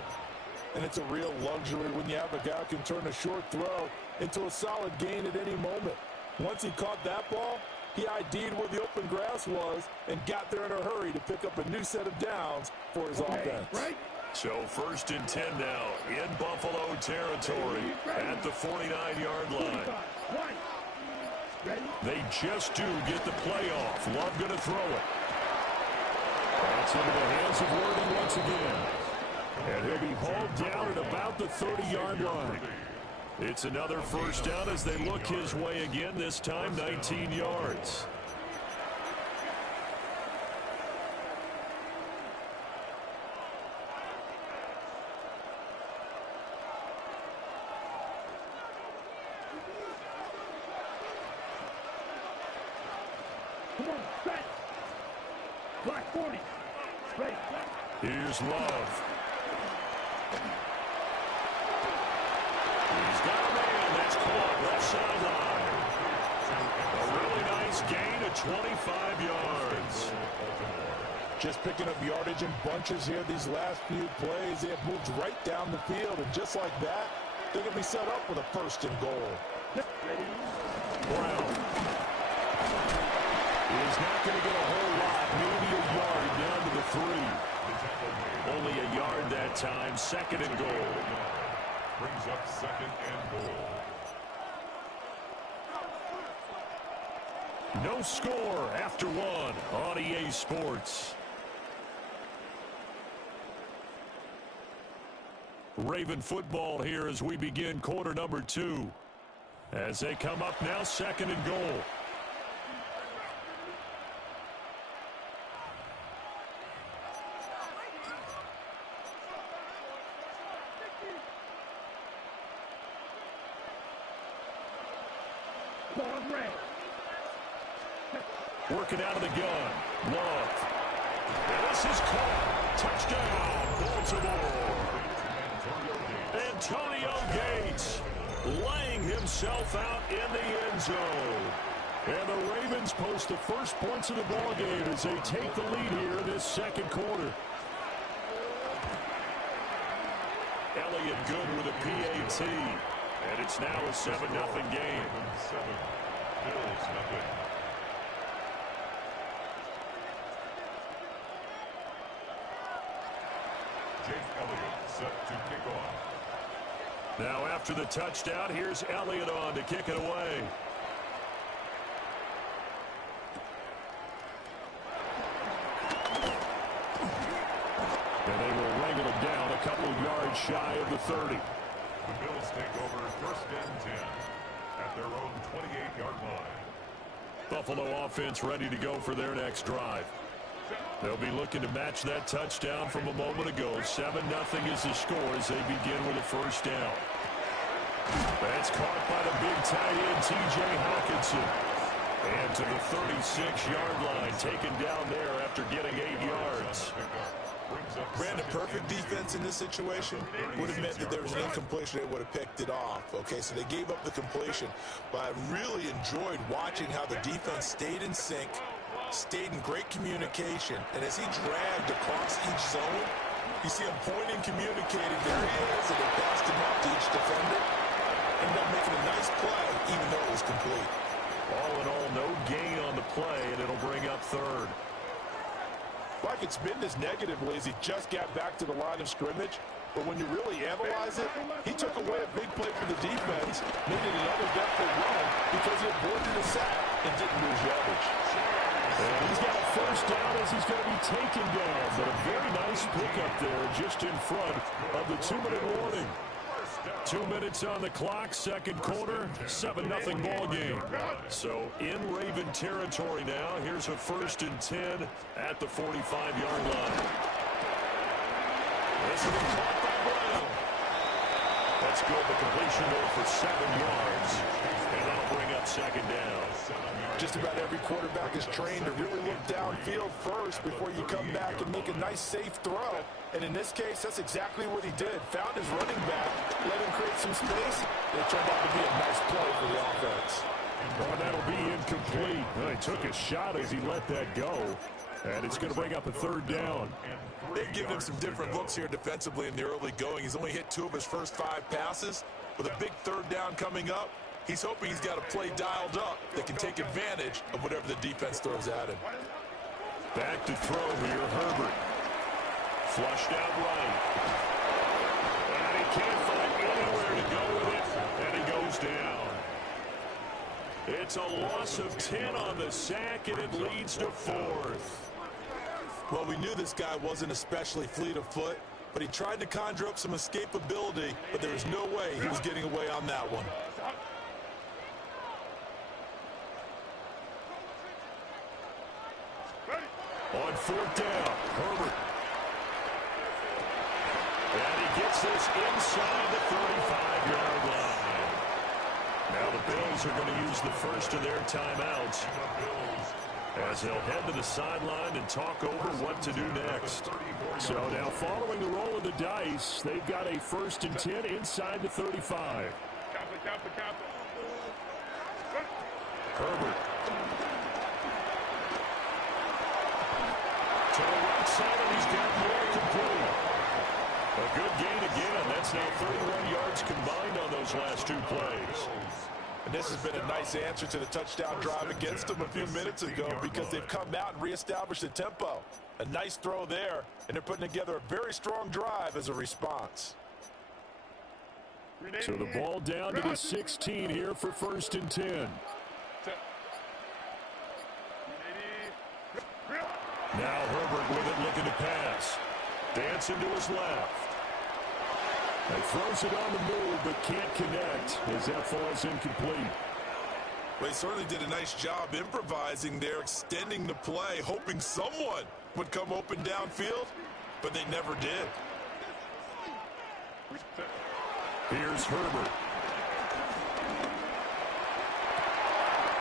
And it's a real luxury when you have a guy who can turn a short throw into a solid gain at any moment. Once he caught that ball, he ID'd where the open grass was and got there in a hurry to pick up a new set of downs for his offense. Right. So 1st and 10 now in Buffalo territory at the 49-yard line. They just do get the play off. Love going to throw it. That's into the hands of Worthy once again. And he'll be hauled down at about the 30-yard line. It's another first down as they look his way again, this time 19 yards. Come on, set. Black 40. Straight. Here's Love. He's got a man. That's caught left sideline. A really nice gain of 25 yards. Just picking up yardage in bunches here these last few plays. They have moved right down the field, and just like that, they're going to be set up with a 1st and goal. Brown is not going to get a whole lot, maybe a yard down to the 3. Only a yard that time, 2nd and goal. Brings up 2nd and goal. No score after 1 on EA Sports. Raven football here as we begin quarter number 2. As they come up now, 2nd and goal. Working out of the gun. Love. And this is caught. Touchdown, Baltimore. Antonio Gates laying himself out in the end zone. And the Ravens post the first points of the ballgame as they take the lead here in this 2nd quarter. Elliott good with a PAT. And it's now a 7-0 game. 7. Bills nothing. Jake Elliott set to kick off. Now after the touchdown, here's Elliott on to kick it away. And they will wrangle it down a couple yards shy of the 30. The Bills take over 1st and 10 at their own 28-yard line. Buffalo offense ready to go for their next drive. They'll be looking to match that touchdown from a moment ago. 7-0 is the score as they begin with a 1st down. That's caught by the big tight end, T.J. Hawkinson. And to the 36-yard line, taken down there after getting 8 yards. Brandon, perfect defense in this situation would have meant that there was an incompletion. They would have picked it off. Okay, so they gave up the completion. But I really enjoyed watching how the defense stayed in sync, stayed in great communication. And as he dragged across each zone, you see him pointing, communicating. There he is, and they passed him off to each defender. Ended up making a nice play, even though it was complete. All in all, no gain on the play, and it'll bring up 3rd. Like it's been this negatively as he just got back to the line of scrimmage. But when you really analyze it, he took away a big play for the defense, needed another depth run because he avoided a sack and didn't lose yardage. And he's got a 1st down as he's going to be taken down. But a very nice pickup there just in front of the 2-minute warning. 2 minutes on the clock, 2nd quarter, 7-0 ball game. So in Raven territory now, here's a 1st and 10 at the 45-yard line. This will be caught by Brown. That's good. The completion there for 7 yards. And that'll bring up on second down. Just about every quarterback is trained to really look downfield first before you come back and make a nice, safe throw. And in this case, that's exactly what he did. Found his running back, let him create some space, and it turned out to be a nice play for the offense. Well, that'll be incomplete. Well, he took a shot as he let that go. And it's going to bring up a third down. They've given him some different looks here defensively in the early going. He's only hit 2 of his first 5 passes. With a big third down coming up, he's hoping he's got a play dialed up that can take advantage of whatever the defense throws at him. Back to throw here, Herbert. Flushed out right. And he can't find anywhere to go with it, and he goes down. It's a loss of 10 on the sack, and it leads to 4th. Well, we knew this guy wasn't especially fleet of foot, but he tried to conjure up some escapability, but there was no way he was getting away on that one. On 4th down, Herbert. And he gets this inside the 35-yard line. Now the Bills are going to use the first of their timeouts as they'll head to the sideline and talk over what to do next. So now following the roll of the dice, they've got a 1st and 10 inside the 35. Herbert. To the right side, and he's got more complete. A good gain again. That's now 31 yards combined on those last 2 plays. And this has been a nice answer to the touchdown drive against them a few minutes ago because they've come out and reestablished the tempo. A nice throw there, and they're putting together a very strong drive as a response. So the ball down to the 16 here for 1st and 10. Now Herbert with it, looking to pass. Dancing to his left. And throws it on the move, but can't connect as that falls incomplete. Well, he certainly did a nice job improvising there, extending the play, hoping someone would come open downfield, but they never did. Here's Herbert.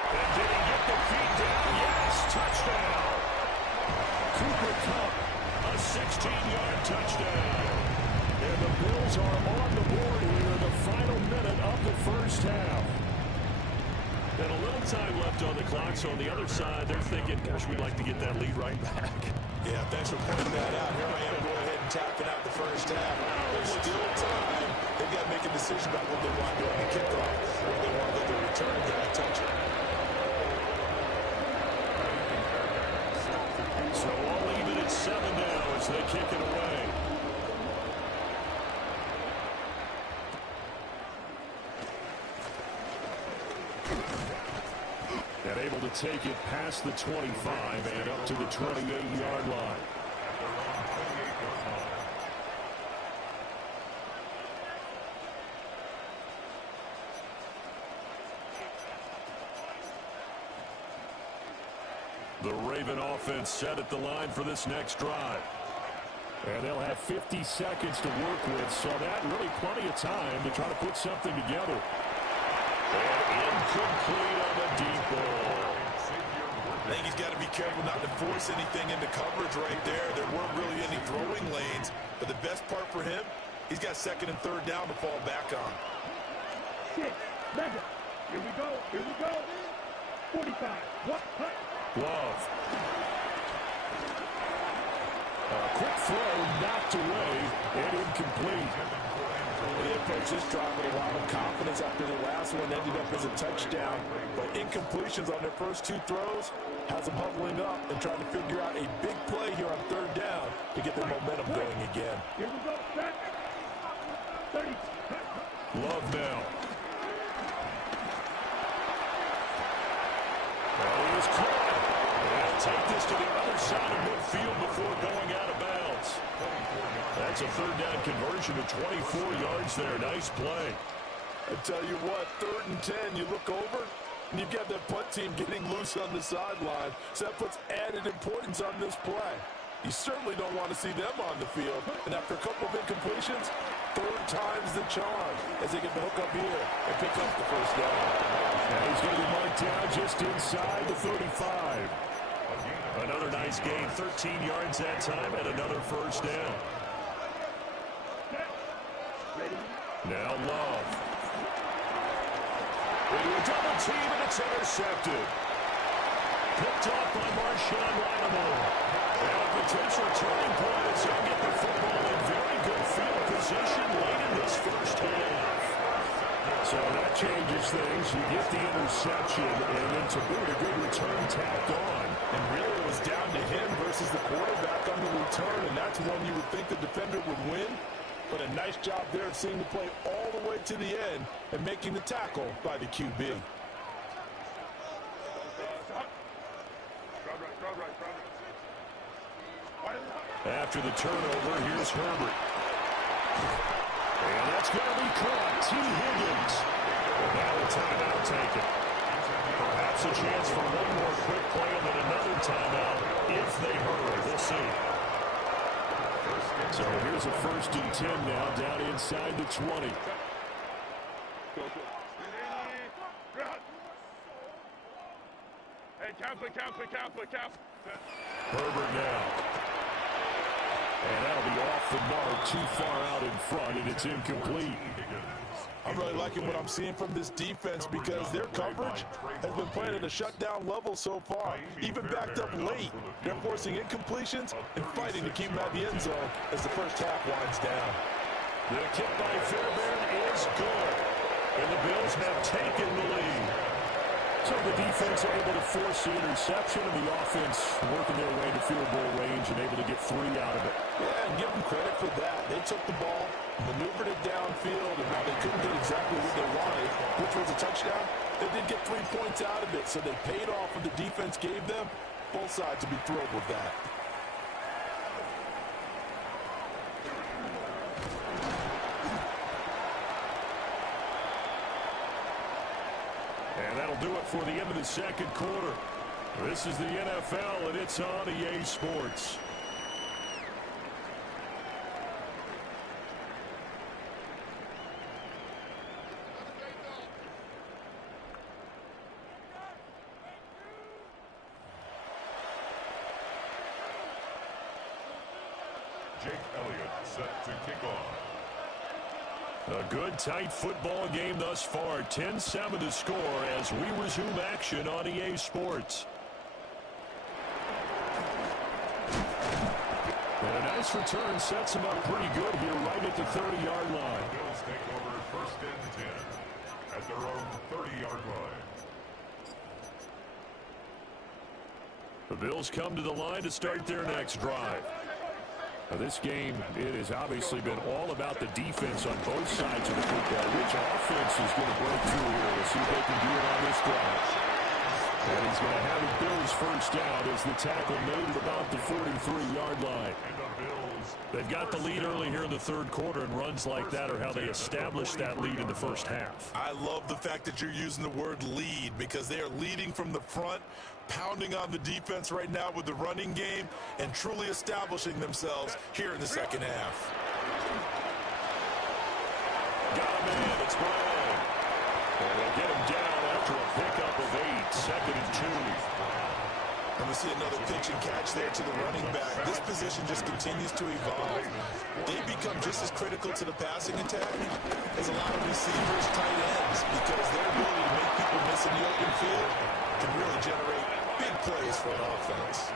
And did he get the feet down? Yes, touchdown. Cooper Kupp, a 16-yard touchdown. And the Bills are on the board here in the final minute of the first half. And a little time left on the clock, so on the other side, they're thinking, gosh, we'd like to get that lead right back. Yeah, thanks for pointing that out. Here I am going ahead and tapping out the first half. There's still time. They've got to make a decision about what they want to do on the kickoff, or they want to let the return get a touchdown. So all even at 7 now as they kick it away. And able to take it past the 25 and up to the 28-yard line. The Raven offense set at the line for this next drive. And they'll have 50 seconds to work with, so that really plenty of time to try to put something together. And incomplete on the deep ball. I think he's got to be careful not to force anything into coverage right there. There weren't really any throwing lanes, but the best part for him, he's got 2nd and 3rd down to fall back on. Here we go. 45. What? Cut. Love. A quick throw knocked away and incomplete. They approached this drive with a lot of confidence after the last one ended up as a touchdown. But incompletions on their first 2 throws has them huddling up and trying to figure out a big play here on 3rd down to get their momentum going again. Here we go. Back. 30. Love now. Well, he was caught. They'll take this to the other side of midfield before going out of bounds. That's a 3rd down conversion of 24 yards there. Nice play. I tell you what, 3rd and 10, you look over, and you've got that punt team getting loose on the sideline. So that puts added importance on this play. You certainly don't want to see them on the field. And after a couple of incompletions, third time's the charm as they get the hook up here and pick up the first down. And he's going to be marked down just inside the 35. Another nice gain, 13 yards that time, and another first down. Now Love. Into a double team, and it's intercepted. Picked off by Marshawn Lattimore. And a potential turning point as he'll get the football in very good field position late in this first half. So that changes things. You get the interception, and then to boot, a good return tacked on. And really it was down to him versus the quarterback on the return, and that's one you would think the defender would win. But a nice job there of seeing the play all the way to the end and making the tackle by the QB. After the turnover, here's Herbert. And that's going to be caught. T. Higgins. And now a timeout taken. Perhaps a chance for one more quick play and then another timeout if they hurry. We'll see. So here's a 1st and 10 now, down inside the 20. Hey, count. Herbert now. And that'll be off the mark, too far out in front, and it's incomplete. I'm really liking what I'm seeing from this defense because their coverage has been playing at a shutdown level so far. Even backed up late, they're forcing incompletions and fighting to keep them at the end zone as the first half winds down. The kick by Fairbairn is good, and the Bills have taken the lead. So the defense able to force the interception, and the offense working their way to field goal range and able to get 3 out of it. Yeah, and give them credit for that. They took the ball, maneuvered it downfield, and while they couldn't get exactly what they wanted, which was a touchdown, they did get 3 points out of it. So they paid off what the defense gave them. Both sides to be thrilled with that. And that'll do it for the end of the second quarter. This is the NFL, and it's on EA Sports. Jake Elliott set to kick off. A good, tight football game thus far. 10-7 to score as we resume action on EA Sports. And a nice return sets him up pretty good here right at the 30-yard line. Bills take over 1st and 10 at their own 30-yard line. The Bills come to the line to start their next drive. Now this game, it has obviously been all about the defense on both sides of the football. Which offense is going to break through here? We'll see if they can do it on this drive. And he's going to have a Bills first down as the tackle made at about the 43-yard line. They've got the lead early here in the third quarter, and runs like that are how they established that lead in the first half. I love the fact that you're using the word lead because they are leading from the front, pounding on the defense right now with the running game, and truly establishing themselves here in the second half. Got a man, it's Brown. And they'll get him down after a pickup of 8, 2nd and 2. And we see another pitch and catch there to the running back. This position just continues to evolve. They become just as critical to the passing attack as a lot of receivers, tight ends, because their ability to make people miss in the open field can really generate big plays for an offense.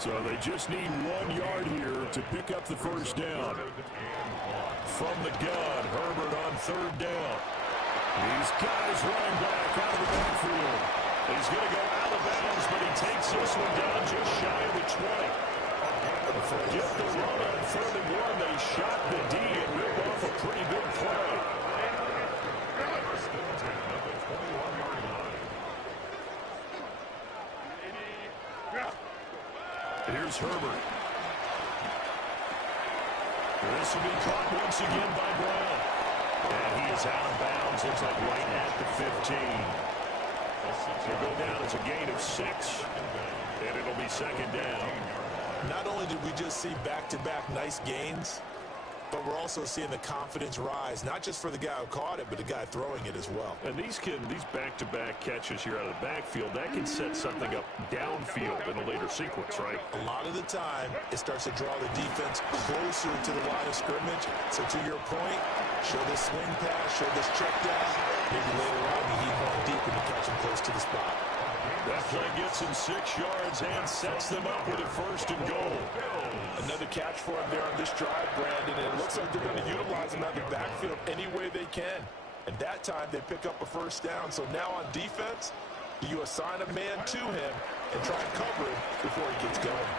So they just need 1 yard here to pick up the first down. From the gun, Herbert on 3rd down. These guys running back out of the backfield. He's going to go out of bounds, but he takes this one down just shy of the 20. Forget the run on 3rd and 1. They shot the D and ripped off a pretty big play. Here's Herbert. This will be caught once again by Brown. And he is out of bounds. Looks like right at the 15. He'll go down as a gain of 6. And it'll be 2nd down. Not only did we just see back-to-back nice gains, but we're also seeing the confidence rise, not just for the guy who caught it, but the guy throwing it as well. And these back-to-back catches here out of the backfield, that can set something up downfield in a later sequence, right? A lot of the time, it starts to draw the defense closer to the line of scrimmage. So to your point, show this swing pass, show this check down. Maybe later on, you heave one deep and you catch him close to the spot. That play gets him 6 yards and sets them up with a 1st and goal. Another catch for him there on this drive, Brandon, and it looks like they're going to utilize him out of the backfield any way they can. And that time, they pick up a 1st down. So now on defense, do you assign a man to him and try and cover him before he gets going?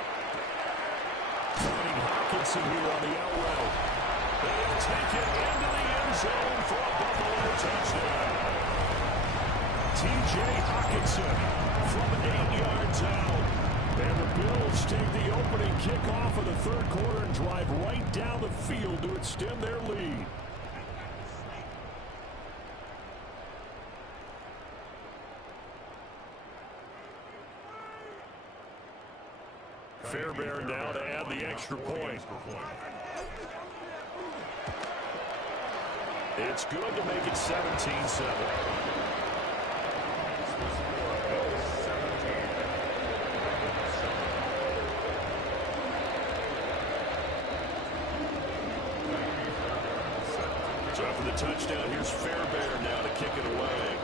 Finding Hawkinson here on the out route. They'll take it into the end zone for a Buffalo touchdown. T.J. Hawkinson from 8 yards out. And the Bills take the opening kickoff of the 3rd quarter and drive right down the field to extend their lead. Fairbairn now to add the extra point. It's good to make it 17-7. So after the touchdown, here's Fairbairn now to kick it away.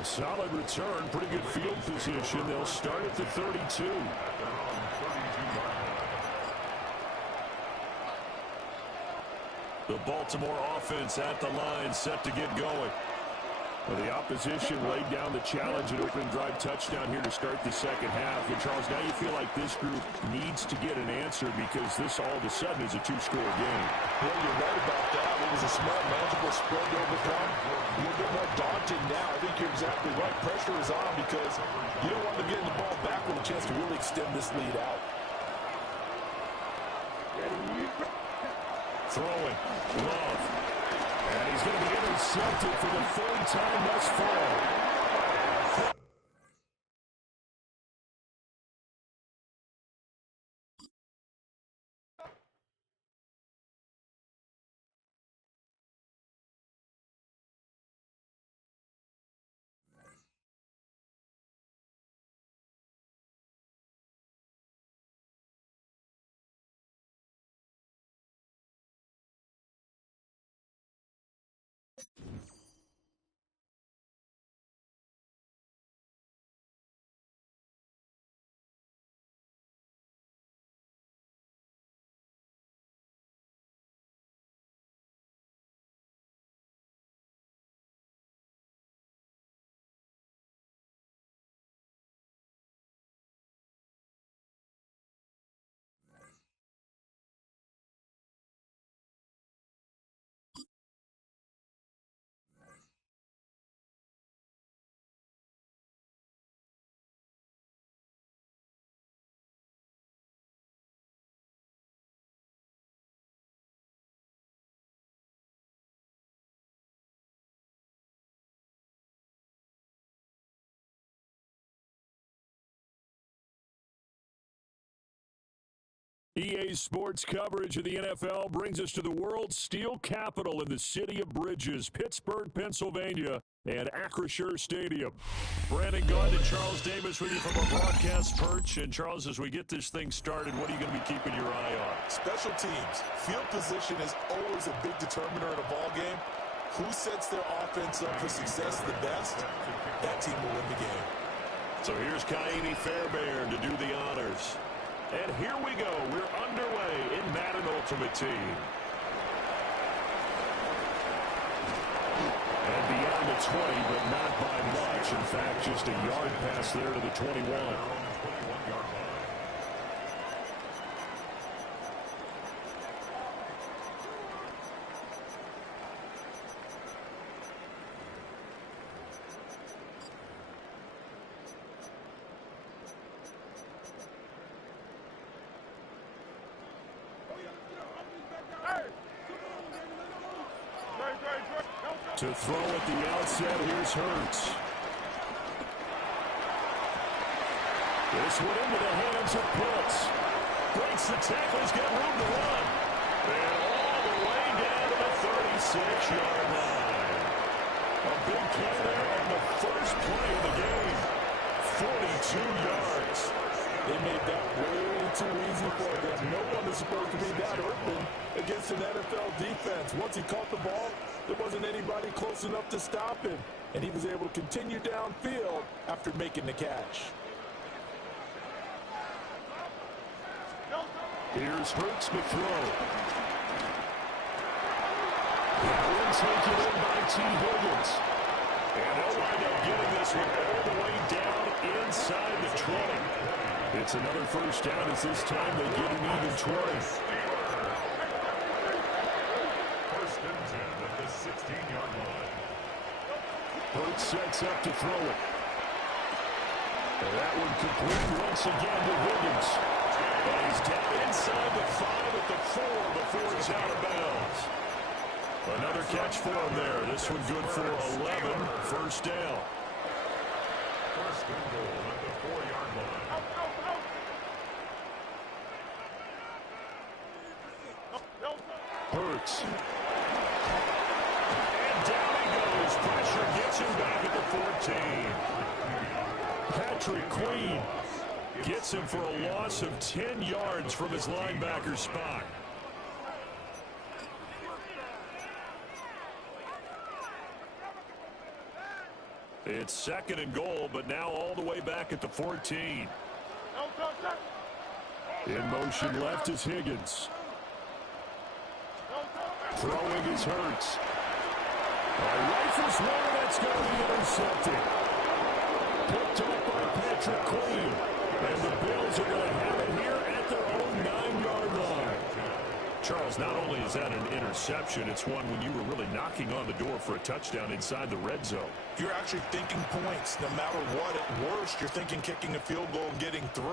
A solid return, pretty good field position. They'll start at the 32. The Baltimore offense at the line, set to get going. Well, the opposition laid down the challenge at opening drive touchdown here to start the 2nd half. And, Charles, now you feel like this group needs to get an answer because this all of a sudden is a 2-score game. Well, you're right about that. It was a smart, manageable spread to overcome. A little bit more daunting now. I think you're exactly right. Pressure is on because you don't want them getting the ball back with a chance to really extend this lead out. Throwing. Love. And he's going to be intercepted for the 3rd time thus far. EA Sports coverage of the NFL brings us to the world's steel capital in the city of Bridges, Pittsburgh, Pennsylvania, and Acrisure Stadium. Brandon Gaudin and Charles Davis with you from our broadcast perch. And, Charles, as we get this thing started, what are you going to be keeping your eye on? Special teams. Field position is always a big determiner in a ball game. Who sets their offense up for success the best, that team will win the game. So here's Kaimi Fairbairn to do the honors. And here we go. We're underway in Madden Ultimate Team. And beyond the 20, but not by much. In fact, just a yard pass there to the 21. To throw at the outset, here's Hurts. This one into the hands of Pitts. Breaks the tackle. He's got room to run. And all the way down to the 36-yard line. A big play there on the first play of the game. 42 yards. They made that way too easy for them. No one is supposed to be that open against an NFL defense. Once he caught the ball, there wasn't anybody close enough to stop him. And he was able to continue downfield after making the catch. Here's Hurts to throw. That one taken in by T. Higgins. And they'll wind up getting this one all the way down inside the 20. It's another first down as this time they get an even 20. First and 10 at the 16-yard line. Hurts sets up to throw it. And that one complete once again to Higgins. And he's down inside the 5 at the 4 before he's out of bounds. Another catch for him there. This one good for 11. First down. First and goal at the 4-yard line. Hurts. And down he goes. Pressure gets him back at the 14. Patrick Queen gets him for a loss of 10 yards from his linebacker spot. It's second and goal, but now all the way back at the 14. In motion left is Higgins. Throwing is Hurts. Rifles one, that's going to be intercepted. Picked up by Patrick Queen. And the Bills are going to have it here at their own 9-yard line. Charles, not only is that an interception, it's one when you were really knocking on the door for a touchdown inside the red zone. You're actually thinking points. No matter what, at worst, you're thinking kicking a field goal and getting 3.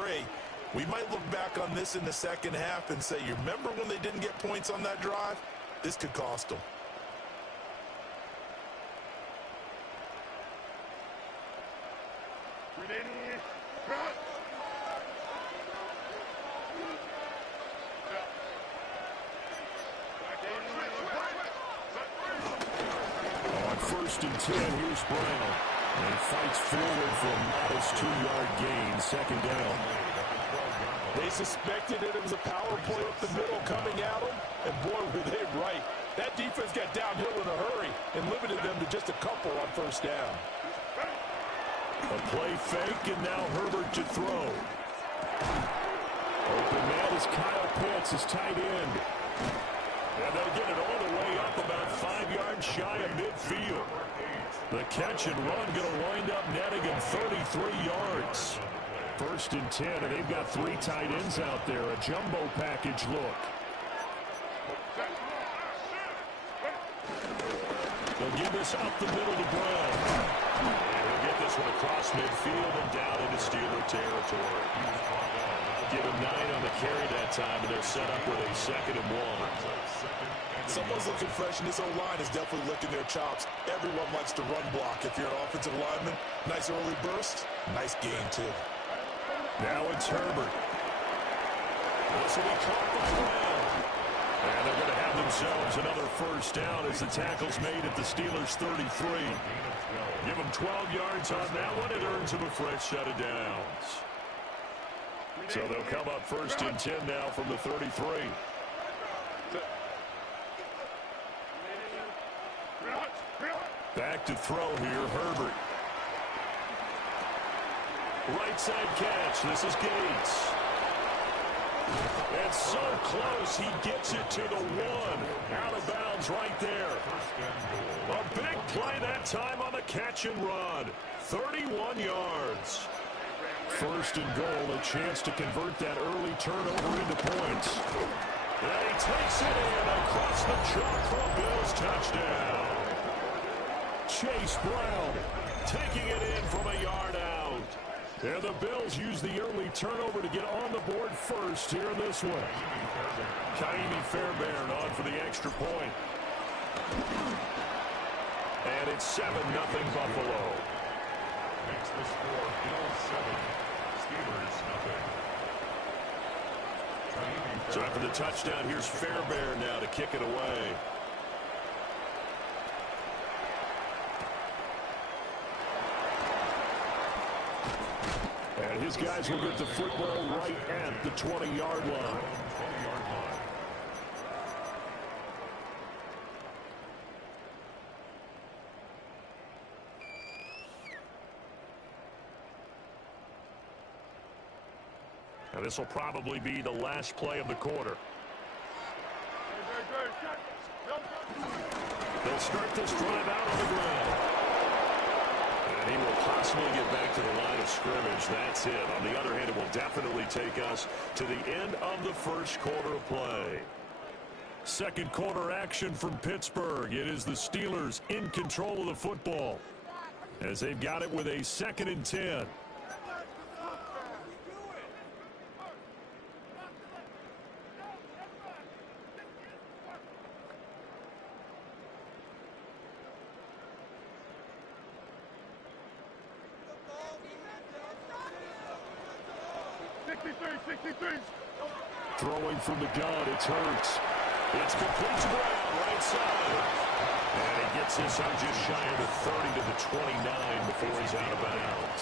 We might look back on this in the second half and say, you remember when they didn't get points on that drive? This could cost them. On first and 10, here's Brown. And he fights forward for a modest 2-yard gain, second down. They suspected that it was a power play up the middle coming at them, and boy, were they right. That defense got downhill in a hurry and limited them to just a couple on first down. A play fake, and now Herbert to throw. Open man is Kyle Pitts, his tight end. And they'll get it all the way up about 5 yards shy of midfield. The catch and run going to wind up netting him 33 yards. First and 10, and they've got 3 tight ends out there. A jumbo package look. They'll give this up the middle to Brown. And he'll get this one across midfield and down into Steeler territory. Give him 9 on the carry that time, and they're set up with a 2nd and 1. Someone's looking fresh, and this O-line is definitely licking their chops. Everyone likes to run block. If you're an offensive lineman, nice early burst, nice gain, too. Now it's Herbert. This will be caught by Brown. And they're going to have themselves another first down as the tackle's made at the Steelers' 33. Give them 12 yards on that one. It earns them a fresh set of downs. So they'll come up first and 10 now from the 33. Back to throw here, Herbert. Right side catch. This is Gates. And so close, he gets it to the 1. Out of bounds right there. A big play that time on the catch and run. 31 yards. First and goal, a chance to convert that early turnover into points. And he takes it in across the chalk for a Bills touchdown. Chase Brown taking it in from a yard out. And the Bills use the early turnover to get on the board first here in this one. Kaimi Fairbairn on for the extra point. And it's 7-0 Buffalo. Makes the score Bills 7, So after the touchdown, here's Fairbairn now to kick it away. And his guys will get the football right at the 20-yard line. Now this will probably be the last play of the quarter. They'll start this drive out on the ground. And he will possibly get back to the line of scrimmage. That's it. On the other hand, it will definitely take us to the end of the first quarter of play. Second quarter action from Pittsburgh. It is the Steelers in control of the football as they've got it with a 2nd and 10. Throwing from the gun, it's Hurts. It's complete to Brown, right side. And he gets this out just shy of the 30 to the 29 before he's out of bounds.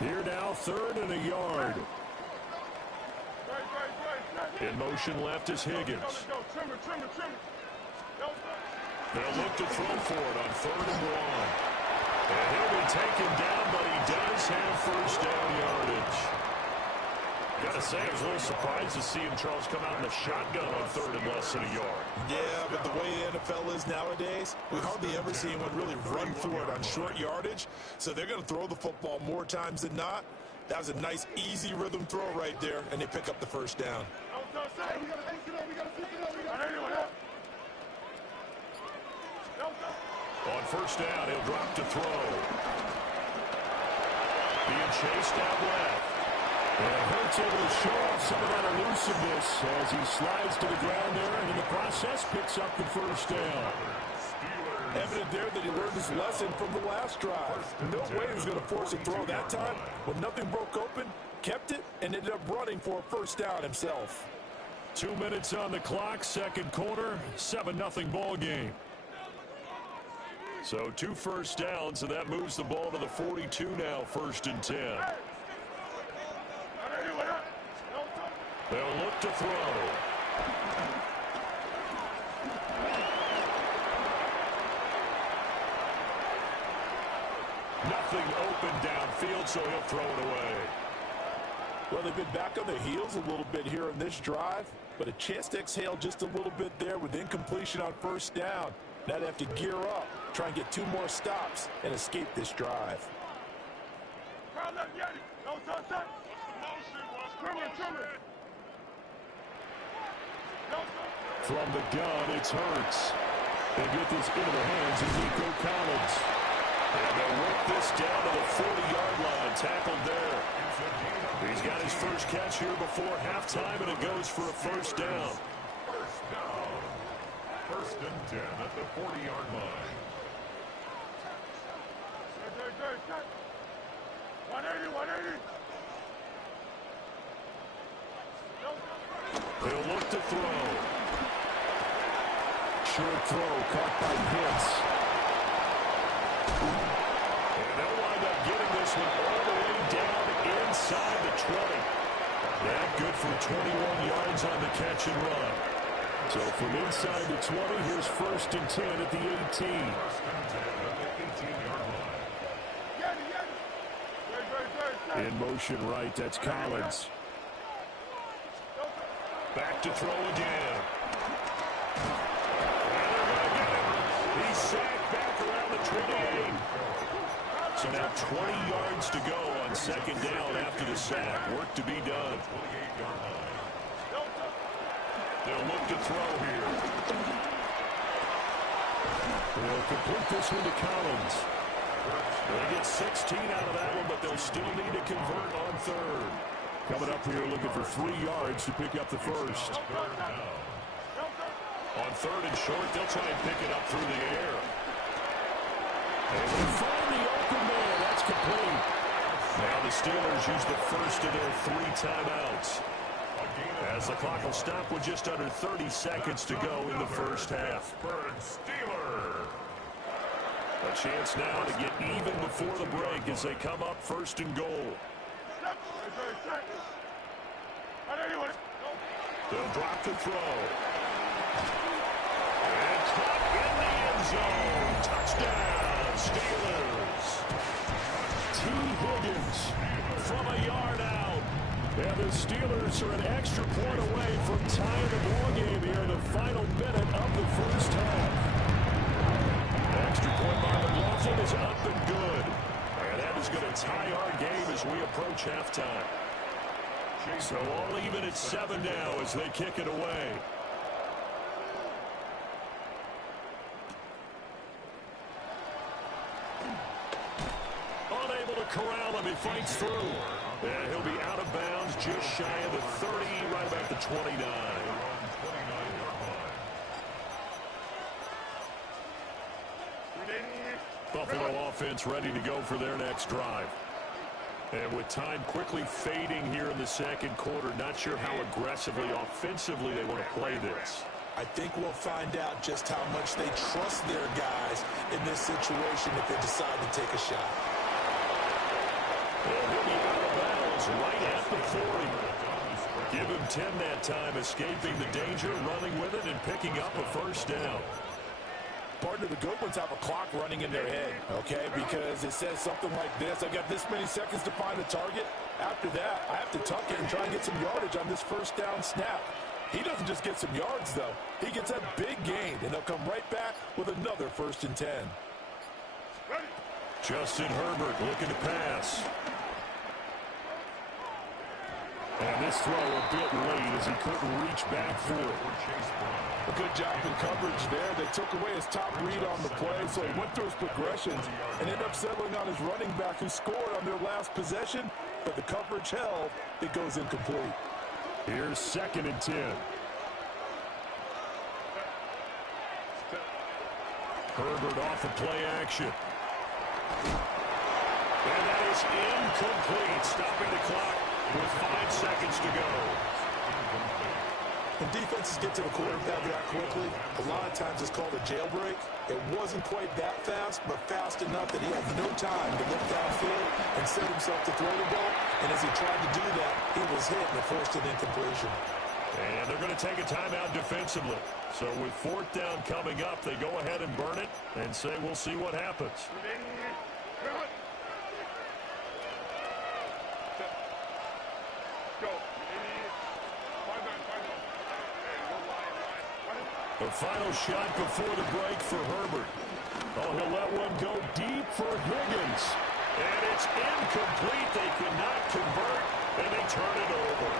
Here now, 3rd and a yard. In motion left is Higgins. They'll look to throw for it on 3rd and 1. And he'll be taken down, but he does have first down yardage. Gotta say, I was a little surprised to see him, Charles, come out in the shotgun on 3rd and less than a yard. Yeah, but the way the NFL is nowadays, we hardly ever see anyone really run for it on short yardage. So they're going to throw the football more times than not. That was a nice, easy rhythm throw right there, and they pick up the first down. On first down, he'll drop to throw. Being chased out left. And Hurts able to show off some of that elusiveness as he slides to the ground there, and in the process picks up the first down. Evident there that he learned his lesson from the last drive. No way he was going to force a throw that time. When nothing broke open, kept it, and ended up running for a first down himself. 2 minutes on the clock, second quarter, 7-0 ball game. So 2 first downs, and that moves the ball to the 42 now, 1st and 10. They'll look to throw. Nothing open downfield, so he'll throw it away. Well, they've been back on their heels a little bit here in this drive, but a chance to exhale just a little bit there with incompletion on first down. Now they have to gear up, try and get 2 more stops, and escape this drive. From the gun, it's Hurts. They get this into the hands of Nico Collins. And they'll work this down to the 40-yard line, tackled there. He's got his first catch here before halftime, and it goes for a first down. First and 10 at the 40-yard line. 180. They'll look to throw. Short throw caught by Pitts. And they'll wind up getting this one all the way down inside the 20. That good for 21 yards on the catch and run. So from inside the 20, here's 1st and 10 at the 18. In motion right, that's Collins. Back to throw again. And they're going to get him. He's sacked back around the 28. So now 20 yards to go on 2nd down after the sack. Work to be done. They'll look to throw here. They'll complete this one to Collins. They get 16 out of that one, but they'll still need to convert on 3rd. Coming up here looking for 3 yards to pick up the first. On 3rd and short, they'll try and pick it up through the air. And they find the open man. That's That's complete. Now the Steelers use the first of their 3 timeouts, as the clock will stop with just under 30 seconds to go in the first half. A chance now to get even before the break as they come up first and goal. They'll drop the throw. And caught in the end zone. Touchdown, Steelers. T. Higgins from a yard out. And the Steelers are an extra point away from tying the ball game here in the final minute of the first half. Extra point by McLaughlin is up and good. And that is going to tie our game as we approach halftime. So all even at 7 now as they kick it away. Unable to corral him, he fights through. And he'll be out of bounds just shy of the 30, right about the 29. Buffalo offense ready to go for their next drive. And with time quickly fading here in the second quarter, not sure how aggressively, offensively they want to play this. I think we'll find out just how much they trust their guys in this situation if they decide to take a shot. And he'll be out of bounds right at the 40. Give him 10 that time, escaping the danger, running with it, and picking up a first down. Partner, the good ones have a clock running in their head, okay? Because it says something like this: I got this many seconds to find a target. After that, I have to tuck it and try and get some yardage on this first down snap. He doesn't just get some yards, though. He gets a big gain, and they'll come right back with another 1st and 10. Justin Herbert looking to pass. And this throw a bit late as he couldn't reach back for it. A good job in coverage there. They took away his top read on the play, so he went through his progressions and ended up settling on his running back who scored on their last possession, but the coverage held. It goes incomplete. Here's 2nd and 10. Herbert off of play action. And that is incomplete, stopping the clock with 5 seconds to go. When defenses get to the quarterback that quickly, a lot of times it's called a jailbreak. It wasn't quite that fast, but fast enough that he had no time to look downfield and set himself to throw the ball. And as he tried to do that, he was hit and forced an incompletion. And they're going to take a timeout defensively. So with 4th down coming up, they go ahead and burn it and say we'll see what happens. The final shot before the break for Herbert. Oh, he'll let one go deep for Higgins. And it's incomplete. They cannot convert, and they turn it over.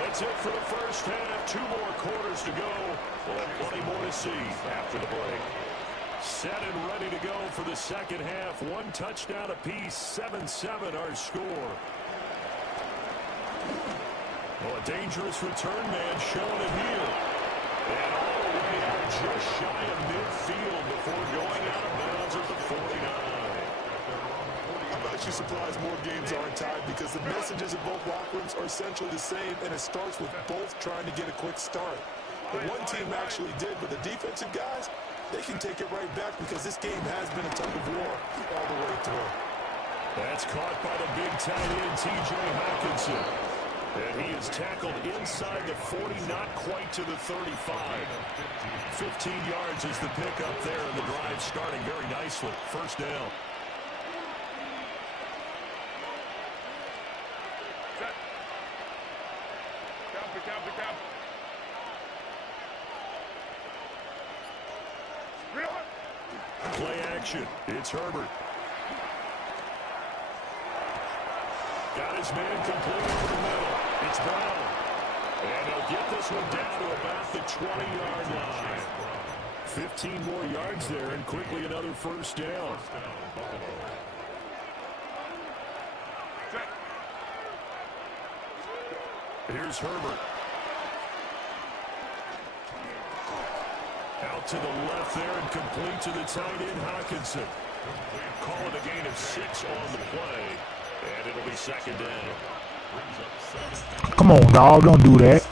That's it for the first half. 2 more quarters to go. We'll have plenty more to see after the break. Set and ready to go for the second half. 1 touchdown apiece. 7-7 our score. Well, a dangerous return man showing it here. And all the way out just shy of midfield before going out of bounds at the 49. I'm actually surprised more games aren't tied because the messages of both locker rooms are essentially the same, and it starts with both trying to get a quick start. The one team actually did, but the defensive guys, they can take it right back because this game has been a tug of war all the way through. That's caught by the big tight end, T.J. Hawkinson. And he is tackled inside the 40, not quite to the 35. 15 yards is the pickup there, and the drive starting very nicely. First down. Play action. It's Herbert. Got his man complete over the middle. It's Brown. And he'll get this one down to about the 20-yard line. 15 more yards there, and quickly another first down. Here's Herbert. Out to the left there and complete to the tight end, Hawkinson. Call it a gain of 6 on the play, and it'll be second down. Come on, dog. Don't do that.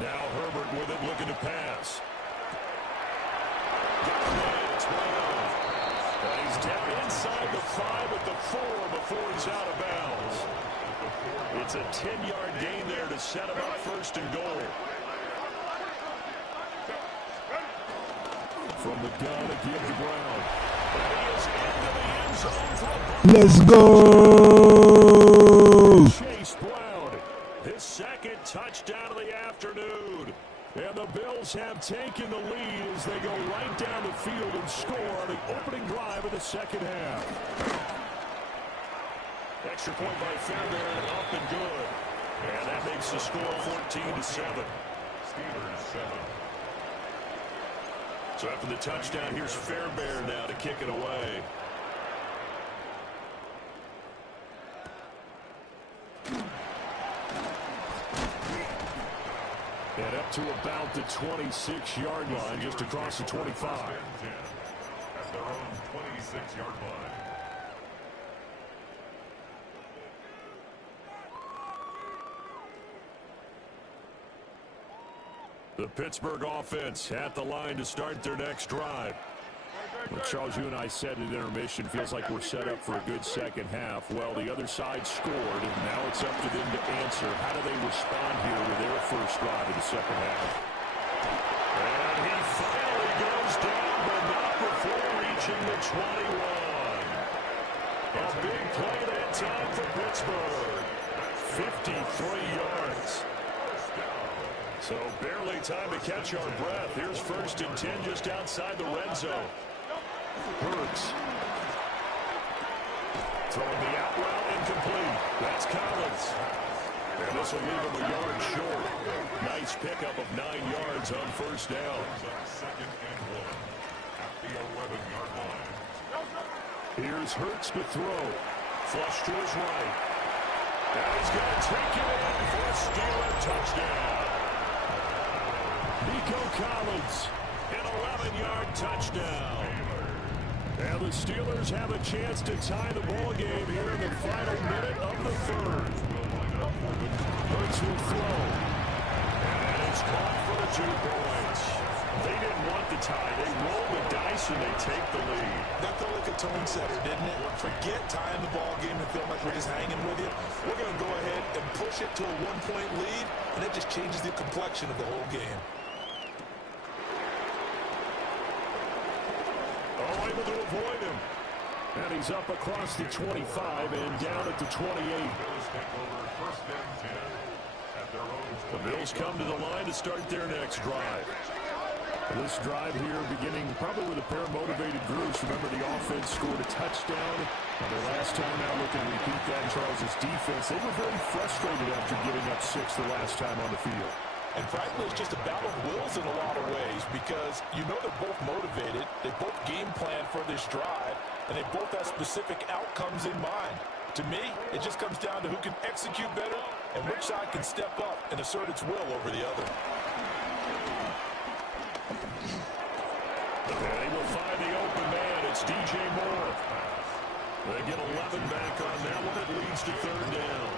Now Herbert with it, looking to pass. Got it, it's Brown. And he's down inside the 5 at the 4 before he's out of bounds. It's a 10-yard gain there to set him up first and goal. From the gun, a give to Brown. And he is into the end zone for a Let's go. Chase Brown, his second touchdown of the afternoon. And the Bills have taken the lead as they go right down the field and score on the opening drive of the second half. Extra point by Fairbairn, up and good. And that makes the score 14-7. So after the touchdown, here's Fairbairn now to kick it away. And up to about the 26-yard line, just across the 25. At their own 26-yard line. The Pittsburgh offense at the line to start their next drive. Well, Charles, you and I said at intermission, feels like we're set up for a good second half. Well, the other side scored, and now it's up to them to answer. How do they respond here with their first drive of the second half? And he finally goes down, but not before reaching the 21. A big play that time for Pittsburgh. 53 yards. So barely time to catch our breath. Here's 1st and 10 just outside the red zone. Hurts. Throwing the out route incomplete. That's Collins. And this will leave him a yard short. Nice pickup of 9 yards on first down. Second and 1 at the 11-yard line. Here's Hurts to throw. Flush to his right. And he's going to take it in for a Steeler touchdown. Nico Collins, an 11-yard touchdown. And the Steelers have a chance to tie the ball game here in the final minute of the third. Hurts will throw. And it's caught for the 2 points. They didn't want the tie. They rolled the dice and they take the lead. That felt like a tone setter, didn't it? Forget tying the ball game and feel like we're just hanging with you. We're going to go ahead and push it to a 1-point lead, and that just changes the complexion of the whole game. Oh, able to avoid him. And he's up across the 25 and down at the 28. The Bills come to the line to start their next drive. This drive here beginning probably with a pair of motivated groups. Remember, the offense scored a touchdown. And their last time now looking to repeat that. Charles' defense, they were very frustrated after giving up 6 the last time on the field. And frankly, it's just a battle of wills in a lot of ways because you know they're both motivated, they both game plan for this drive, and they both have specific outcomes in mind. To me, it just comes down to who can execute better and which side can step up and assert its will over the other. And he will find the open man. It's DJ Moore. They get 11 back on that one. It leads to 3rd down.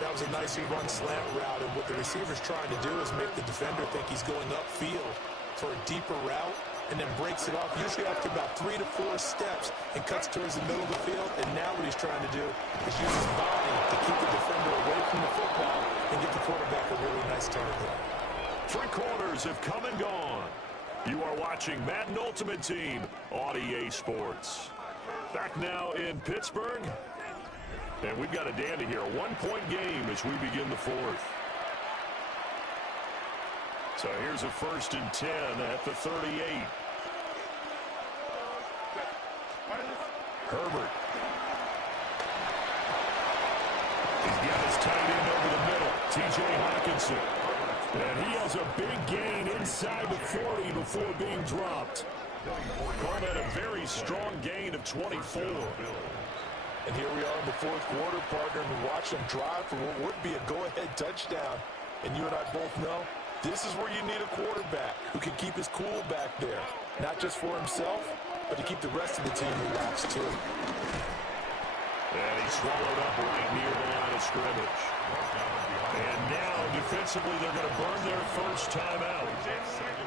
That was a nicely run slant route, and what the receiver's trying to do is make the defender think he's going upfield for a deeper route, and then breaks it off, usually after about 3 to 4 steps, and cuts towards the middle of the field. And now what he's trying to do is use his body to keep the defender away from the football and get the quarterback a really nice target. 3 quarters have come and gone. You are watching Madden Ultimate Team on EA Sports. Back now in Pittsburgh. And we've got a dandy here, a 1-point game as we begin the 4th. So here's a 1st and 10 at the 38. Herbert. He's got his tight end over the middle, T.J. Hawkinson. And he has a big gain inside the 40 before being dropped. Call that a very strong gain of 24. And here we are in the 4th quarter, partner, and we watch them drive for what would be a go-ahead touchdown. And you and I both know This is where you need a quarterback who can keep his cool back there. Not just for himself, but to keep the rest of the team relaxed too. And he's swallowed up right near the line of scrimmage. And now, defensively, they're going to burn their first timeout.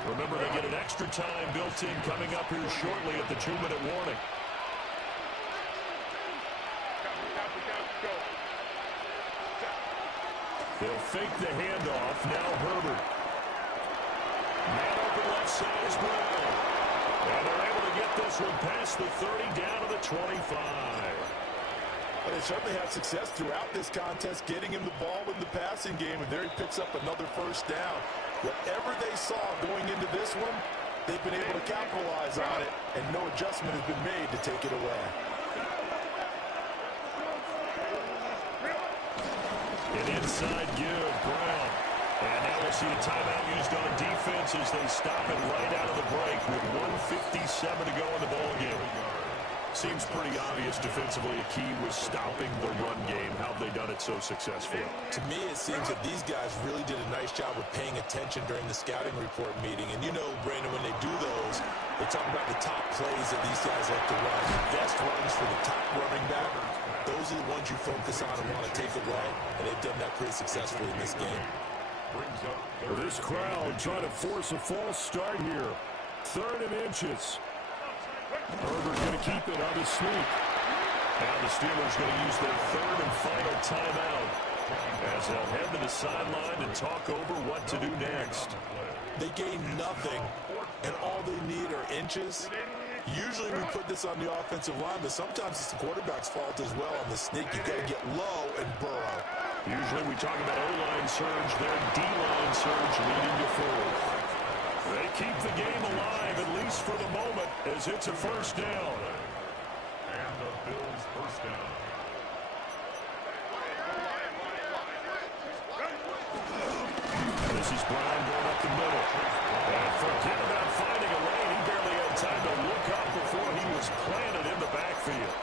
Remember, they get an extra time built in coming up here shortly at the 2-minute warning. They'll fake the handoff. Now Herbert. Man open left side is Brown. And they're able to get this one past the 30 down to the 25. They certainly had success throughout this contest, getting him the ball in the passing game, and there he picks up another first down. Whatever they saw going into this one, they've been able to capitalize on it, and no adjustment has been made to take it away. An inside give, Brown. And now we'll see a timeout used on defense as they stop it right out of the break with 1:57 to go in the ballgame. Seems pretty obvious defensively a key was stopping the run game. How have they done it so successfully? To me, it seems that these guys really did a nice job of paying attention during the scouting report meeting. And you know, Brandon, when they do those, they talk about the top plays that these guys like to run. The best runs for the top running back. Those are the ones you focus on and want to take away. And they've done that pretty successfully in this game. This crowd trying to force a false start here. 3rd and inches. Herbert going to keep it on his sneak. Now the Steelers going to use their 3rd and final timeout as they'll head to the sideline and talk over what to do next. They gain nothing, and all they need are inches. Usually we put this on the offensive line, but sometimes it's the quarterback's fault as well on the sneak. You've got to get low and burrow. Usually we talk about O-line surge, their D-line surge leading to 4th. They keep the game alive, at least for the moment, as it's a first down. And the Bills' first down. This is Brown going up the middle. And forget about finding a lane. He barely had time to look up before he was planted in the backfield.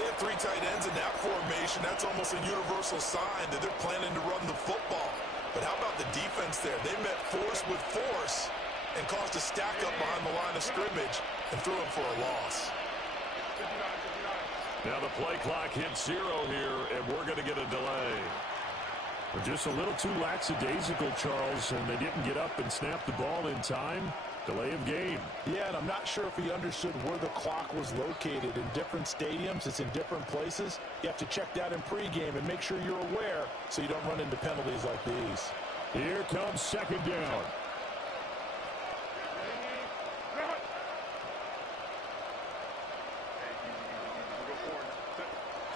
They have 3 tight ends in that formation. That's almost a universal sign that they're planning to run the football. But how about the defense there? They met force with force and caused a stack up behind the line of scrimmage and threw him for a loss. Now the play clock hits 0 here, and we're going to get a delay. We're just a little too lackadaisical, Charles, and they didn't get up and snap the ball in time. Delay of game. Yeah, and I'm not sure if he understood where the clock was located. In different stadiums, it's in different places. You have to check that in pregame and make sure you're aware so you don't run into penalties like these. Here comes 2nd down.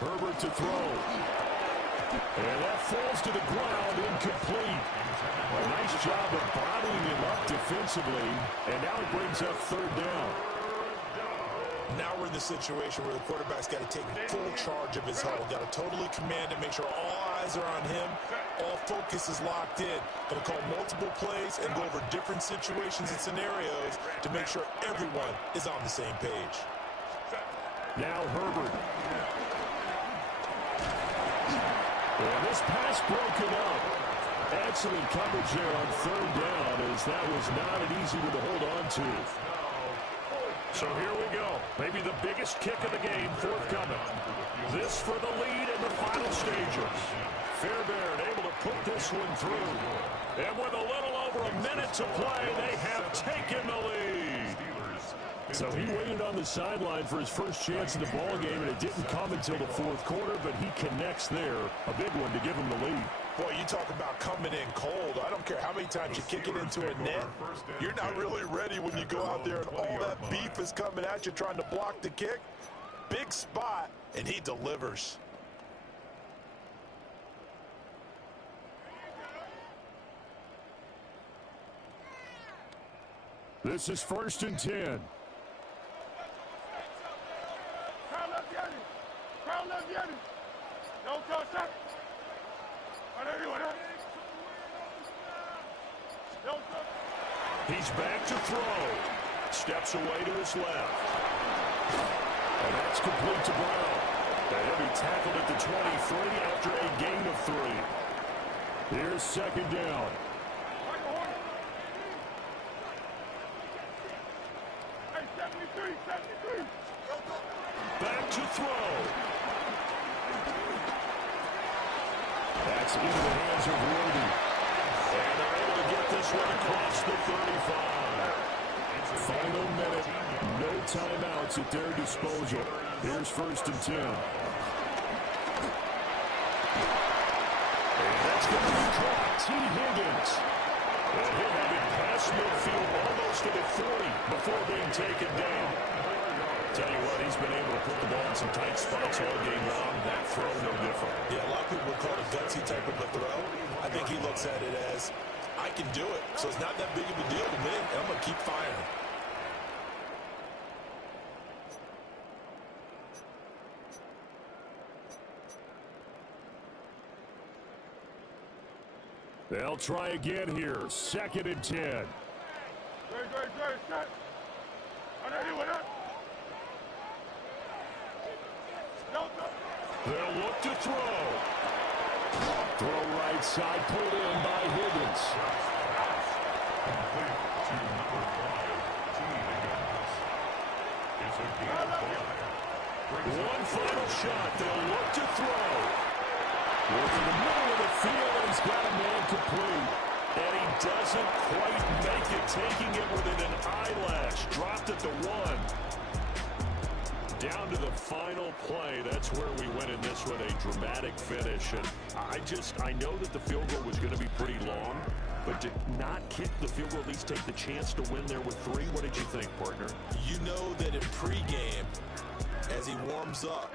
Herbert to throw. And that falls to the ground, incomplete. A nice job of bottling him up defensively, and now it brings up 3rd down. Now we're in the situation where the quarterback's got to take full charge of his huddle. Got to totally command it, make sure all eyes are on him, all focus is locked in. Going to call multiple plays and go over different situations and scenarios to make sure everyone is on the same page. Now Herbert. And this pass broken up. Excellent coverage there on 3rd down, as that was not an easy one to hold on to. So here we go. Maybe the biggest kick of the game forthcoming. This for the lead in the final stages. Fairbairn able to put this one through. And with a little over a minute to play, they have taken the lead. So he waited on the sideline for his first chance in the ballgame, and it didn't come until the 4th quarter, but he connects there. A big one to give him the lead. Boy, you talk about coming in cold. I don't care how many times you kick it into a net. You're not really ready when you go out there and all that beef is coming at you trying to block the kick. Big spot, and he delivers. This is 1st and 10. He's back to throw. Steps away to his left. And that's complete to Brown. The heavy tackled at the 23 after a gain of 3. Here's 2nd down. to throw. That's into the hands of Worthy. And they're able to get this one across the 35. Final minute. No timeouts at their disposal. Here's 1st and 10. And that's going to be caught. T. Higgins. And he'll have it past midfield almost to the 40 before being taken down. Tell you what, he's been able to put the ball in some tight spots all game long. That throw, no different. Yeah, a lot of people would call it a gutsy type of a throw. I think he looks at it as, I can do it. So it's not that big of a deal to me. I'm going to keep firing. They'll try again here. 2nd and 10. They'll look to throw. Throw right side, put in by Higgins. One final shot. They'll look to throw. Working the middle of the field, and he's got a man complete. And he doesn't quite make it, taking it within an eyelash. Dropped at the 1. Down to the final play. That's where we went in this one, a dramatic finish. And I know that the field goal was going to be pretty long, but to not kick the field goal, at least take the chance to win there with 3, what did you think, partner? You know that in pregame, as he warms up,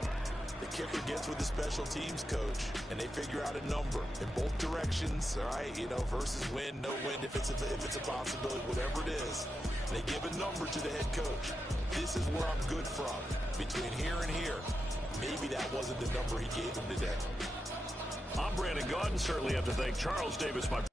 the kicker gets with the special teams coach, and they figure out a number in both directions, all right, versus win, no win, if it's a possibility, whatever it is. They give a number to the head coach. This is where I'm good from. Between here and here, maybe that wasn't the number he gave him today. I'm Brandon Gaudin. Certainly have to thank Charles Davis, my